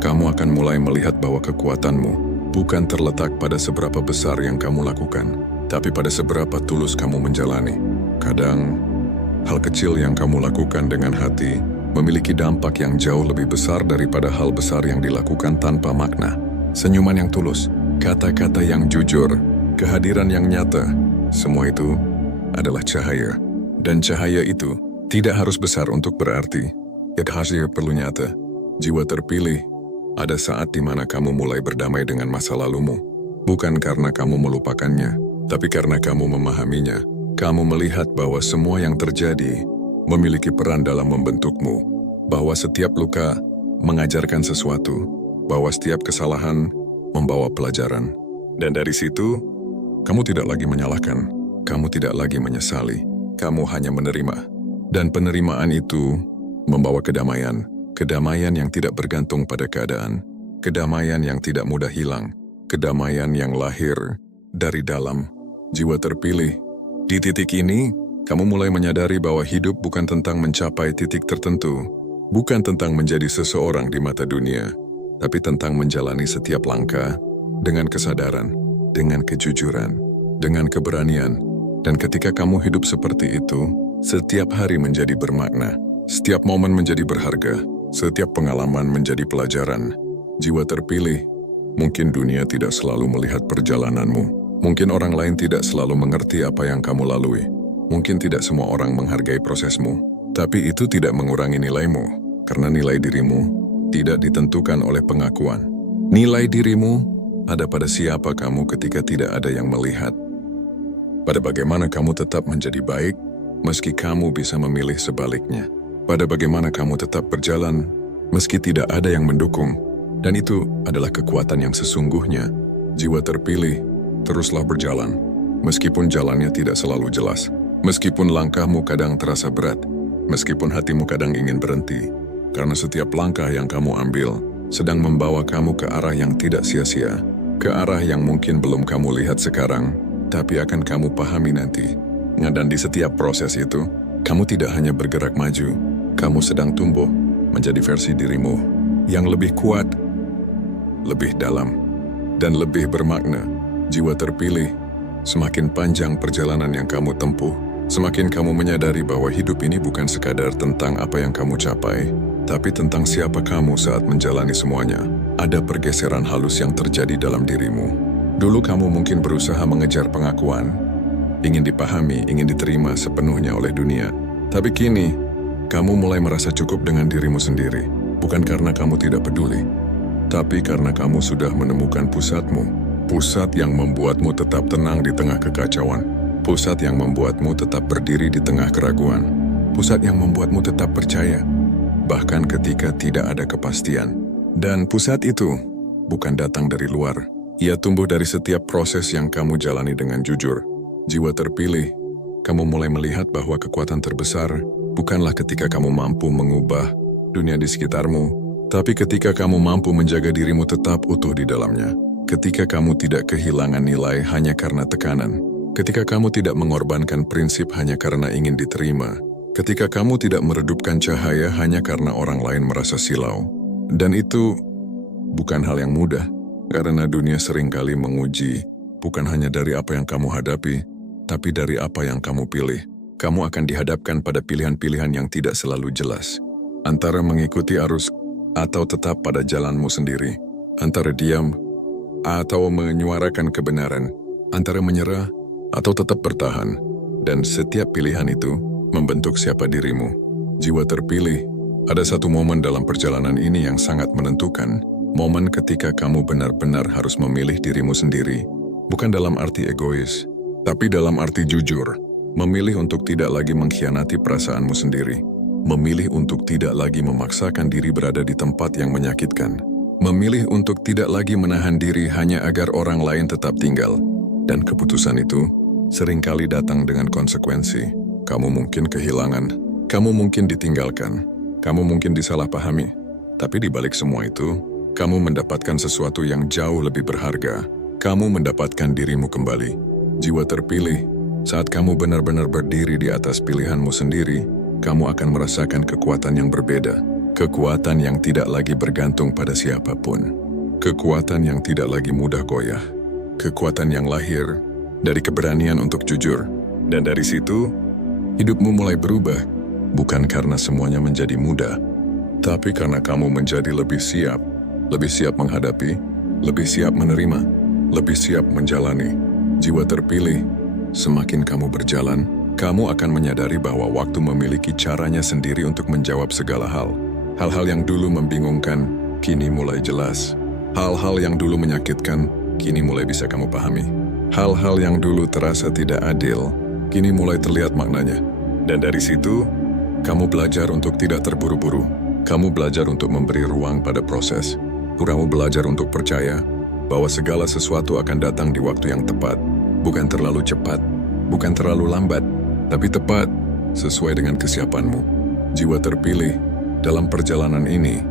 kamu akan mulai melihat bahwa kekuatanmu bukan terletak pada seberapa besar yang kamu lakukan, tapi pada seberapa tulus kamu menjalani. Kadang, hal kecil yang kamu lakukan dengan hati memiliki dampak yang jauh lebih besar daripada hal besar yang dilakukan tanpa makna. Senyuman yang tulus, kata-kata yang jujur, kehadiran yang nyata, semua itu adalah cahaya. Dan cahaya itu tidak harus besar untuk berarti. Hasil perlu nyata. Jiwa terpilih, ada saat di mana kamu mulai berdamai dengan masa lalumu. Bukan karena kamu melupakannya, tapi karena kamu memahaminya. Kamu melihat bahwa semua yang terjadi memiliki peran dalam membentukmu. Bahwa setiap luka mengajarkan sesuatu. Bahwa setiap kesalahan membawa pelajaran. Dan dari situ, kamu tidak lagi menyalahkan. Kamu tidak lagi menyesali. Kamu hanya menerima. Dan penerimaan itu membawa kedamaian. Kedamaian yang tidak bergantung pada keadaan. Kedamaian yang tidak mudah hilang. Kedamaian yang lahir dari dalam. Jiwa terpilih. Di titik ini, kamu mulai menyadari bahwa hidup bukan tentang mencapai titik tertentu. Bukan tentang menjadi seseorang di mata dunia. Tapi tentang menjalani setiap langkah dengan kesadaran, dengan kejujuran, dengan keberanian. Dan ketika kamu hidup seperti itu, setiap hari menjadi bermakna, setiap momen menjadi berharga, setiap pengalaman menjadi pelajaran. Jiwa terpilih, mungkin dunia tidak selalu melihat perjalananmu. Mungkin orang lain tidak selalu mengerti apa yang kamu lalui. Mungkin tidak semua orang menghargai prosesmu. Tapi itu tidak mengurangi nilaimu, karena nilai dirimu tidak ditentukan oleh pengakuan. Nilai dirimu ada pada siapa kamu ketika tidak ada yang melihat. Pada bagaimana kamu tetap menjadi baik, meski kamu bisa memilih sebaliknya. Pada bagaimana kamu tetap berjalan, meski tidak ada yang mendukung. Dan itu adalah kekuatan yang sesungguhnya. Jiwa terpilih, teruslah berjalan. Meskipun jalannya tidak selalu jelas. Meskipun langkahmu kadang terasa berat. Meskipun hatimu kadang ingin berhenti. Karena setiap langkah yang kamu ambil sedang membawa kamu ke arah yang tidak sia-sia. Ke arah yang mungkin belum kamu lihat sekarang, tapi akan kamu pahami nanti. Dan di setiap proses itu, kamu tidak hanya bergerak maju, kamu sedang tumbuh menjadi versi dirimu yang lebih kuat, lebih dalam, dan lebih bermakna. Jiwa terpilih, semakin panjang perjalanan yang kamu tempuh, Semakin kamu menyadari bahwa hidup ini bukan sekadar tentang apa yang kamu capai, tapi tentang siapa kamu saat menjalani semuanya. Ada pergeseran halus yang terjadi dalam dirimu. Dulu kamu mungkin berusaha mengejar pengakuan, ingin dipahami, ingin diterima sepenuhnya oleh dunia. Tapi kini, kamu mulai merasa cukup dengan dirimu sendiri. Bukan karena kamu tidak peduli, tapi karena kamu sudah menemukan pusatmu. Pusat yang membuatmu tetap tenang di tengah kekacauan. Pusat yang membuatmu tetap berdiri di tengah keraguan. Pusat yang membuatmu tetap percaya, bahkan ketika tidak ada kepastian. Dan pusat itu bukan datang dari luar. Ia tumbuh dari setiap proses yang kamu jalani dengan jujur. Jiwa terpilih, kamu mulai melihat bahwa kekuatan terbesar bukanlah ketika kamu mampu mengubah dunia di sekitarmu, tapi ketika kamu mampu menjaga dirimu tetap utuh di dalamnya. Ketika kamu tidak kehilangan nilai hanya karena tekanan. Ketika kamu tidak mengorbankan prinsip hanya karena ingin diterima. Ketika kamu tidak meredupkan cahaya hanya karena orang lain merasa silau. Dan itu bukan hal yang mudah, karena dunia seringkali menguji bukan hanya dari apa yang kamu hadapi, tapi dari apa yang kamu pilih. Kamu akan dihadapkan pada pilihan-pilihan yang tidak selalu jelas. Antara mengikuti arus atau tetap pada jalanmu sendiri. Antara diam atau menyuarakan kebenaran. Antara menyerah atau tetap bertahan, dan setiap pilihan itu membentuk siapa dirimu. Jiwa terpilih, ada satu momen dalam perjalanan ini yang sangat menentukan, momen ketika kamu benar-benar harus memilih dirimu sendiri, bukan dalam arti egois, tapi dalam arti jujur, memilih untuk tidak lagi mengkhianati perasaanmu sendiri, memilih untuk tidak lagi memaksakan diri berada di tempat yang menyakitkan, memilih untuk tidak lagi menahan diri hanya agar orang lain tetap tinggal, dan keputusan itu seringkali datang dengan konsekuensi. Kamu mungkin kehilangan, kamu mungkin ditinggalkan, kamu mungkin disalahpahami. Tapi di balik semua itu, kamu mendapatkan sesuatu yang jauh lebih berharga. Kamu mendapatkan dirimu kembali. Jiwa terpilih, saat kamu benar-benar berdiri di atas pilihanmu sendiri, kamu akan merasakan kekuatan yang berbeda. Kekuatan yang tidak lagi bergantung pada siapapun. Kekuatan yang tidak lagi mudah goyah. Kekuatan yang lahir dari keberanian untuk jujur. Dan dari situ, hidupmu mulai berubah. Bukan karena semuanya menjadi mudah, tapi karena kamu menjadi lebih siap menghadapi, lebih siap menerima, lebih siap menjalani. Jiwa terpilih, semakin kamu berjalan, kamu akan menyadari bahwa waktu memiliki caranya sendiri untuk menjawab segala hal. Hal-hal yang dulu membingungkan, kini mulai jelas. Hal-hal yang dulu menyakitkan, kini mulai bisa kamu pahami. Hal-hal yang dulu terasa tidak adil, kini mulai terlihat maknanya. Dan dari situ, kamu belajar untuk tidak terburu-buru. Kamu belajar untuk memberi ruang pada proses. Kamu belajar untuk percaya bahwa segala sesuatu akan datang di waktu yang tepat. Bukan terlalu cepat, bukan terlalu lambat, tapi tepat, sesuai dengan kesiapanmu. Jiwa terpilih, dalam perjalanan ini,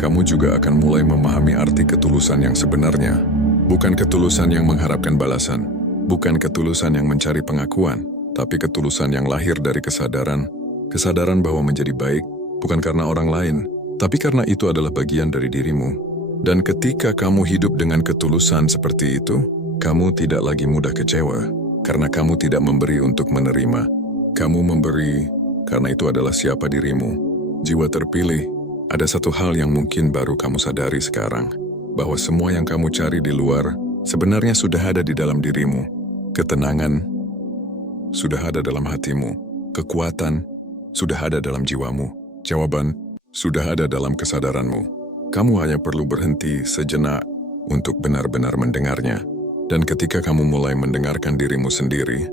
kamu juga akan mulai memahami arti ketulusan yang sebenarnya. Bukan ketulusan yang mengharapkan balasan, bukan ketulusan yang mencari pengakuan, tapi ketulusan yang lahir dari kesadaran bahwa menjadi baik bukan karena orang lain, tapi karena itu adalah bagian dari dirimu. Dan ketika kamu hidup dengan ketulusan seperti itu, kamu tidak lagi mudah kecewa, karena kamu tidak memberi untuk menerima. Kamu memberi karena itu adalah siapa dirimu. Jiwa terpilih, ada satu hal yang mungkin baru kamu sadari sekarang, bahwa semua yang kamu cari di luar sebenarnya sudah ada di dalam dirimu. Ketenangan sudah ada dalam hatimu. Kekuatan sudah ada dalam jiwamu. Jawaban sudah ada dalam kesadaranmu. Kamu hanya perlu berhenti sejenak untuk benar-benar mendengarnya. Dan ketika kamu mulai mendengarkan dirimu sendiri,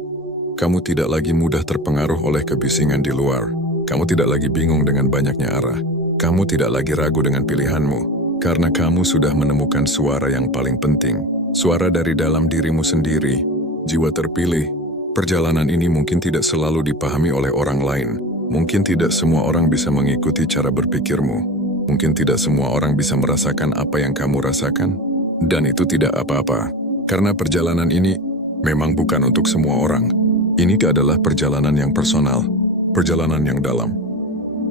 kamu tidak lagi mudah terpengaruh oleh kebisingan di luar. Kamu tidak lagi bingung dengan banyaknya arah. Kamu tidak lagi ragu dengan pilihanmu. Karena kamu sudah menemukan suara yang paling penting, suara dari dalam dirimu sendiri. Jiwa terpilih, perjalanan ini mungkin tidak selalu dipahami oleh orang lain. Mungkin tidak semua orang bisa mengikuti cara berpikirmu. Mungkin tidak semua orang bisa merasakan apa yang kamu rasakan. Dan itu tidak apa-apa. Karena perjalanan ini memang bukan untuk semua orang. Ini adalah perjalanan yang personal, perjalanan yang dalam.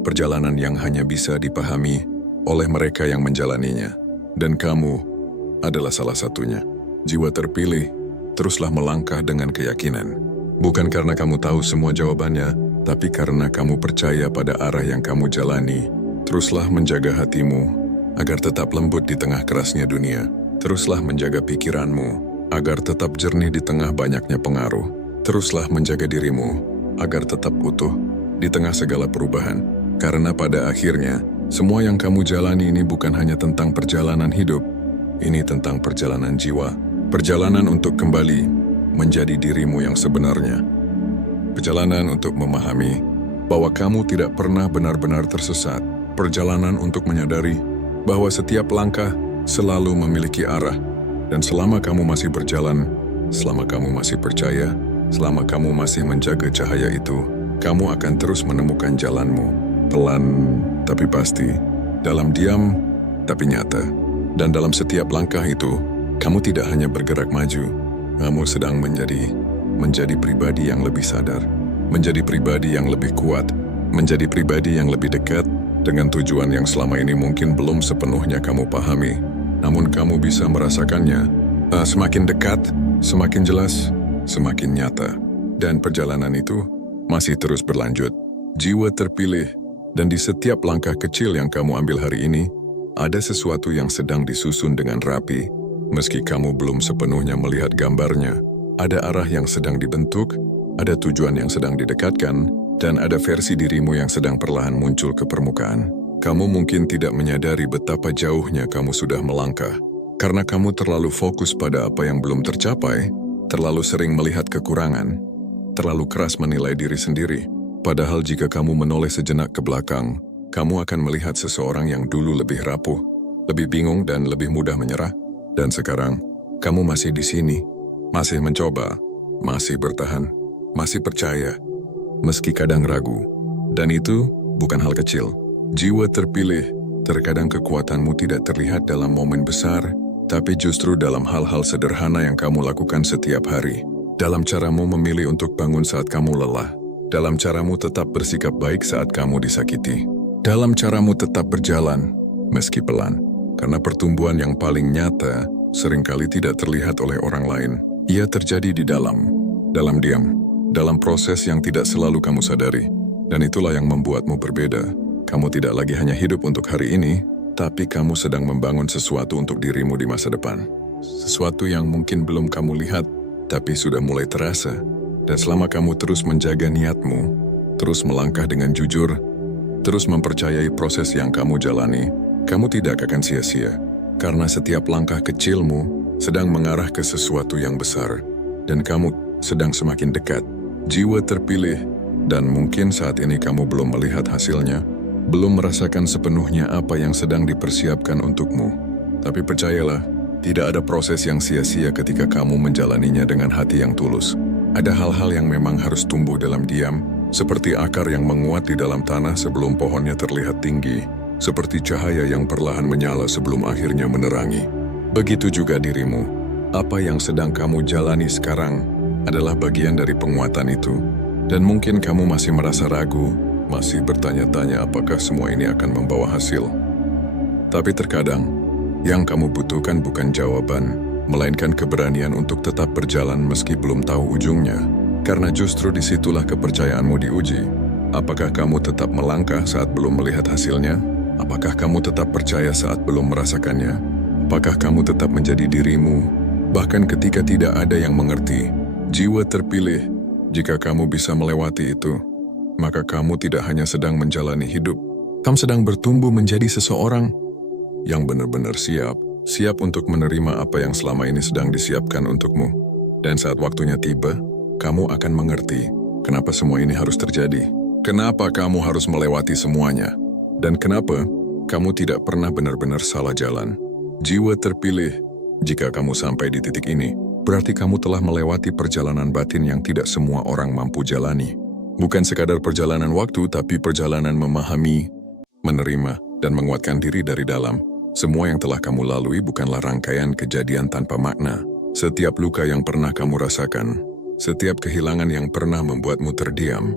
Perjalanan yang hanya bisa dipahami oleh mereka yang menjalaninya. Dan kamu adalah salah satunya. Jiwa terpilih, teruslah melangkah dengan keyakinan. Bukan karena kamu tahu semua jawabannya, tapi karena kamu percaya pada arah yang kamu jalani. Teruslah menjaga hatimu, agar tetap lembut di tengah kerasnya dunia. Teruslah menjaga pikiranmu, agar tetap jernih di tengah banyaknya pengaruh. Teruslah menjaga dirimu, agar tetap utuh di tengah segala perubahan. Karena pada akhirnya, semua yang kamu jalani ini bukan hanya tentang perjalanan hidup. Ini tentang perjalanan jiwa. Perjalanan untuk kembali menjadi dirimu yang sebenarnya. Perjalanan untuk memahami bahwa kamu tidak pernah benar-benar tersesat. Perjalanan untuk menyadari bahwa setiap langkah selalu memiliki arah. Dan selama kamu masih berjalan, selama kamu masih percaya, selama kamu masih menjaga cahaya itu, kamu akan terus menemukan jalanmu. Pelan tapi pasti, dalam diam tapi nyata. Dan dalam setiap langkah itu, kamu tidak hanya bergerak maju, kamu sedang menjadi pribadi yang lebih sadar, menjadi pribadi yang lebih kuat, menjadi pribadi yang lebih dekat dengan tujuan yang selama ini mungkin belum sepenuhnya kamu pahami. Namun kamu bisa merasakannya. Semakin dekat, semakin jelas, semakin nyata. Dan perjalanan itu masih terus berlanjut. Jiwa terpilih, dan di setiap langkah kecil yang kamu ambil hari ini, ada sesuatu yang sedang disusun dengan rapi. Meski kamu belum sepenuhnya melihat gambarnya, ada arah yang sedang dibentuk, ada tujuan yang sedang didekatkan, dan ada versi dirimu yang sedang perlahan muncul ke permukaan. Kamu mungkin tidak menyadari betapa jauhnya kamu sudah melangkah, karena kamu terlalu fokus pada apa yang belum tercapai, terlalu sering melihat kekurangan, terlalu keras menilai diri sendiri. Padahal jika kamu menoleh sejenak ke belakang, kamu akan melihat seseorang yang dulu lebih rapuh, lebih bingung dan lebih mudah menyerah. Dan sekarang, kamu masih di sini, masih mencoba, masih bertahan, masih percaya, meski kadang ragu. Dan itu bukan hal kecil. Jiwa terpilih, terkadang kekuatanmu tidak terlihat dalam momen besar, tapi justru dalam hal-hal sederhana yang kamu lakukan setiap hari. Dalam caramu memilih untuk bangun saat kamu lelah, dalam caramu tetap bersikap baik saat kamu disakiti, dalam caramu tetap berjalan, meski pelan. Karena pertumbuhan yang paling nyata seringkali tidak terlihat oleh orang lain. Ia terjadi di dalam diam, dalam proses yang tidak selalu kamu sadari. Dan itulah yang membuatmu berbeda. Kamu tidak lagi hanya hidup untuk hari ini, tapi kamu sedang membangun sesuatu untuk dirimu di masa depan. Sesuatu yang mungkin belum kamu lihat, tapi sudah mulai terasa. Dan selama kamu terus menjaga niatmu, terus melangkah dengan jujur, terus mempercayai proses yang kamu jalani, kamu tidak akan sia-sia. Karena setiap langkah kecilmu sedang mengarah ke sesuatu yang besar. Dan kamu sedang semakin dekat. Jiwa terpilih, dan mungkin saat ini kamu belum melihat hasilnya, belum merasakan sepenuhnya apa yang sedang dipersiapkan untukmu. Tapi percayalah, tidak ada proses yang sia-sia ketika kamu menjalaninya dengan hati yang tulus. Ada hal-hal yang memang harus tumbuh dalam diam, seperti akar yang menguat di dalam tanah sebelum pohonnya terlihat tinggi, seperti cahaya yang perlahan menyala sebelum akhirnya menerangi. Begitu juga dirimu. Apa yang sedang kamu jalani sekarang adalah bagian dari penguatan itu. Dan mungkin kamu masih merasa ragu, masih bertanya-tanya apakah semua ini akan membawa hasil. Tapi terkadang, yang kamu butuhkan bukan jawaban, melainkan keberanian untuk tetap berjalan meski belum tahu ujungnya. Karena justru disitulah kepercayaanmu diuji. Apakah kamu tetap melangkah saat belum melihat hasilnya? Apakah kamu tetap percaya saat belum merasakannya? Apakah kamu tetap menjadi dirimu, bahkan ketika tidak ada yang mengerti? Jiwa terpilih, jika kamu bisa melewati itu, maka kamu tidak hanya sedang menjalani hidup, kamu sedang bertumbuh menjadi seseorang yang benar-benar siap untuk menerima apa yang selama ini sedang disiapkan untukmu. Dan saat waktunya tiba, kamu akan mengerti kenapa semua ini harus terjadi. Kenapa kamu harus melewati semuanya. Dan kenapa kamu tidak pernah benar-benar salah jalan. Jiwa terpilih, jika kamu sampai di titik ini, berarti kamu telah melewati perjalanan batin yang tidak semua orang mampu jalani. Bukan sekadar perjalanan waktu, tapi perjalanan memahami, menerima, dan menguatkan diri dari dalam. Semua yang telah kamu lalui bukanlah rangkaian kejadian tanpa makna. Setiap luka yang pernah kamu rasakan, setiap kehilangan yang pernah membuatmu terdiam,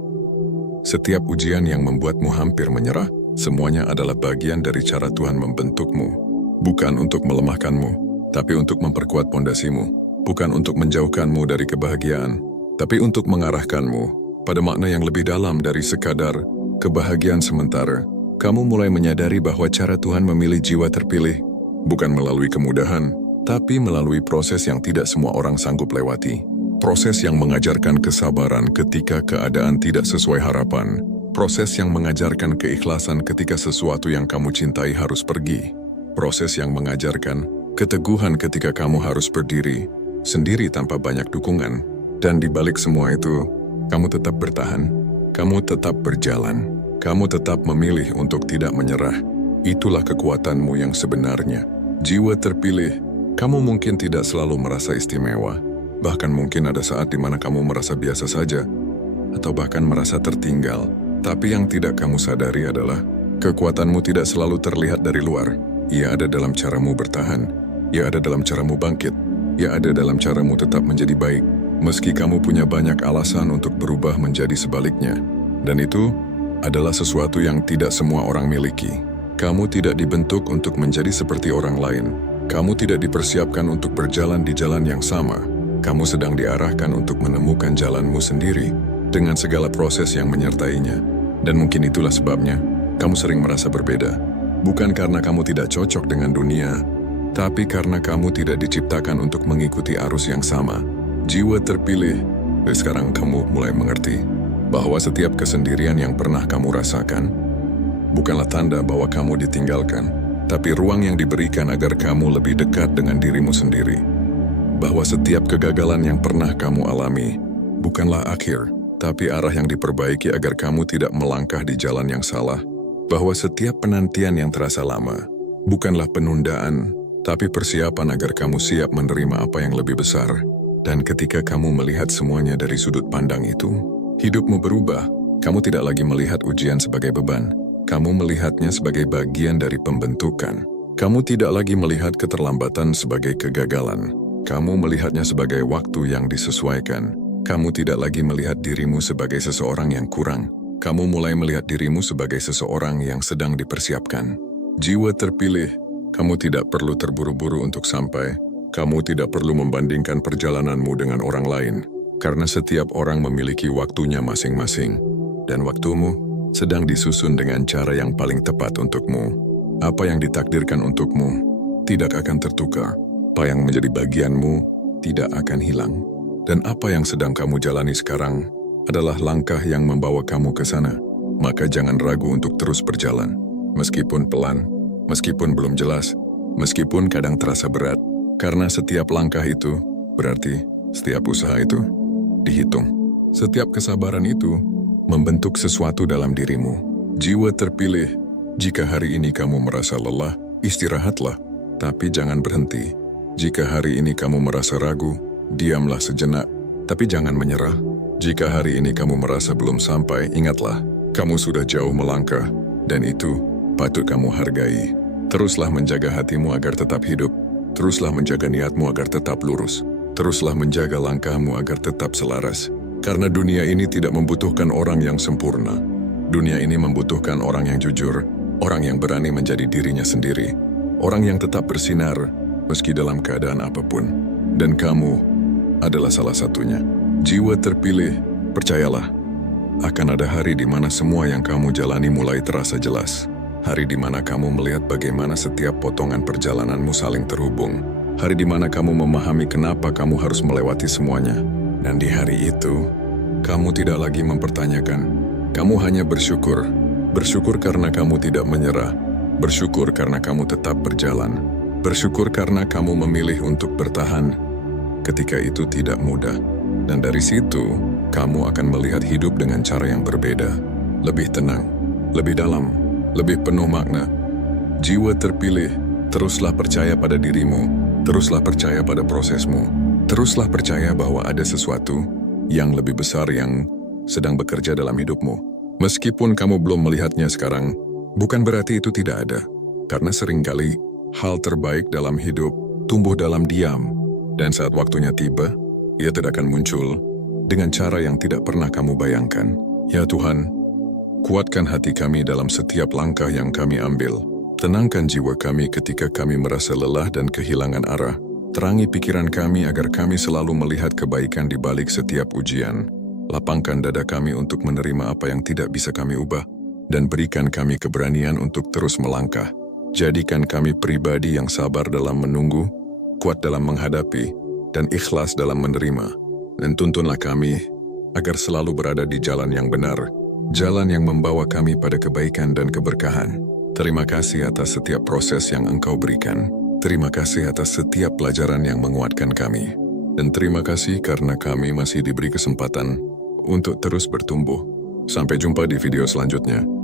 setiap ujian yang membuatmu hampir menyerah, semuanya adalah bagian dari cara Tuhan membentukmu. Bukan untuk melemahkanmu, tapi untuk memperkuat pondasimu. Bukan untuk menjauhkanmu dari kebahagiaan, Tapi untuk mengarahkanmu pada makna yang lebih dalam dari sekadar kebahagiaan sementara, kamu mulai menyadari bahwa cara Tuhan memilih jiwa terpilih bukan melalui kemudahan, tapi melalui proses yang tidak semua orang sanggup lewati. Proses yang mengajarkan kesabaran ketika keadaan tidak sesuai harapan. Proses yang mengajarkan keikhlasan ketika sesuatu yang kamu cintai harus pergi. Proses yang mengajarkan keteguhan ketika kamu harus berdiri sendiri tanpa banyak dukungan. Dan di balik semua itu, kamu tetap bertahan. Kamu tetap berjalan. Kamu tetap memilih untuk tidak menyerah. Itulah kekuatanmu yang sebenarnya. Jiwa terpilih. Kamu mungkin tidak selalu merasa istimewa. Bahkan mungkin ada saat di mana kamu merasa biasa saja, atau bahkan merasa tertinggal. Tapi yang tidak kamu sadari adalah, kekuatanmu tidak selalu terlihat dari luar. Ia ada dalam caramu bertahan. Ia ada dalam caramu bangkit. Ia ada dalam caramu tetap menjadi baik. Meski kamu punya banyak alasan untuk berubah menjadi sebaliknya. Dan itu adalah sesuatu yang tidak semua orang miliki. Kamu tidak dibentuk untuk menjadi seperti orang lain. Kamu tidak dipersiapkan untuk berjalan di jalan yang sama. Kamu sedang diarahkan untuk menemukan jalanmu sendiri dengan segala proses yang menyertainya. Dan mungkin itulah sebabnya kamu sering merasa berbeda. Bukan karena kamu tidak cocok dengan dunia, tapi karena kamu tidak diciptakan untuk mengikuti arus yang sama. Jiwa terpilih. Sekarang kamu mulai mengerti bahwa setiap kesendirian yang pernah kamu rasakan bukanlah tanda bahwa kamu ditinggalkan, tapi ruang yang diberikan agar kamu lebih dekat dengan dirimu sendiri. Bahwa setiap kegagalan yang pernah kamu alami bukanlah akhir, tapi arah yang diperbaiki agar kamu tidak melangkah di jalan yang salah. Bahwa setiap penantian yang terasa lama bukanlah penundaan, tapi persiapan agar kamu siap menerima apa yang lebih besar. Dan ketika kamu melihat semuanya dari sudut pandang itu, hidupmu berubah. Kamu tidak lagi melihat ujian sebagai beban. Kamu melihatnya sebagai bagian dari pembentukan. Kamu tidak lagi melihat keterlambatan sebagai kegagalan. Kamu melihatnya sebagai waktu yang disesuaikan. Kamu tidak lagi melihat dirimu sebagai seseorang yang kurang. Kamu mulai melihat dirimu sebagai seseorang yang sedang dipersiapkan. Jiwa terpilih. Kamu tidak perlu terburu-buru untuk sampai. Kamu tidak perlu membandingkan perjalananmu dengan orang lain. Karena setiap orang memiliki waktunya masing-masing. Dan waktumu sedang disusun dengan cara yang paling tepat untukmu. Apa yang ditakdirkan untukmu tidak akan tertukar. Apa yang menjadi bagianmu tidak akan hilang. Dan apa yang sedang kamu jalani sekarang adalah langkah yang membawa kamu ke sana. Maka jangan ragu untuk terus berjalan. Meskipun pelan, meskipun belum jelas, meskipun kadang terasa berat. Karena setiap langkah itu berarti setiap usaha itu dihitung. Setiap kesabaran itu membentuk sesuatu dalam dirimu. Jiwa terpilih. Jika hari ini kamu merasa lelah, istirahatlah. Tapi jangan berhenti. Jika hari ini kamu merasa ragu, diamlah sejenak, tapi jangan menyerah. Jika hari ini kamu merasa belum sampai, ingatlah, kamu sudah jauh melangkah, dan itu patut kamu hargai. Teruslah menjaga hatimu agar tetap hidup. Teruslah menjaga niatmu agar tetap lurus. Teruslah menjaga langkahmu agar tetap selaras. Karena dunia ini tidak membutuhkan orang yang sempurna. Dunia ini membutuhkan orang yang jujur, orang yang berani menjadi dirinya sendiri, orang yang tetap bersinar, meski dalam keadaan apapun. Dan kamu adalah salah satunya. Jiwa terpilih, percayalah, akan ada hari di mana semua yang kamu jalani mulai terasa jelas. Hari di mana kamu melihat bagaimana setiap potongan perjalananmu saling terhubung. Hari di mana kamu memahami kenapa kamu harus melewati semuanya. Dan di hari itu, kamu tidak lagi mempertanyakan. Kamu hanya bersyukur. Bersyukur karena kamu tidak menyerah. Bersyukur karena kamu tetap berjalan. Bersyukur karena kamu memilih untuk bertahan ketika itu tidak mudah. Dan dari situ, kamu akan melihat hidup dengan cara yang berbeda. Lebih tenang, lebih dalam, lebih penuh makna. Jiwa terpilih, teruslah percaya pada dirimu. Teruslah percaya pada prosesmu. Teruslah percaya bahwa ada sesuatu yang lebih besar yang sedang bekerja dalam hidupmu. Meskipun kamu belum melihatnya sekarang, bukan berarti itu tidak ada. Karena seringkali hal terbaik dalam hidup tumbuh dalam diam, dan saat waktunya tiba, ia tidak akan muncul dengan cara yang tidak pernah kamu bayangkan. Ya Tuhan, kuatkan hati kami dalam setiap langkah yang kami ambil. Tenangkan jiwa kami ketika kami merasa lelah dan kehilangan arah. Terangi pikiran kami agar kami selalu melihat kebaikan di balik setiap ujian. Lapangkan dada kami untuk menerima apa yang tidak bisa kami ubah, dan berikan kami keberanian untuk terus melangkah. Jadikan kami pribadi yang sabar dalam menunggu, kuat dalam menghadapi, dan ikhlas dalam menerima. Dan tuntunlah kami agar selalu berada di jalan yang benar, jalan yang membawa kami pada kebaikan dan keberkahan. Terima kasih atas setiap proses yang Engkau berikan. Terima kasih atas setiap pelajaran yang menguatkan kami. Dan terima kasih karena kami masih diberi kesempatan untuk terus bertumbuh. Sampai jumpa di video selanjutnya.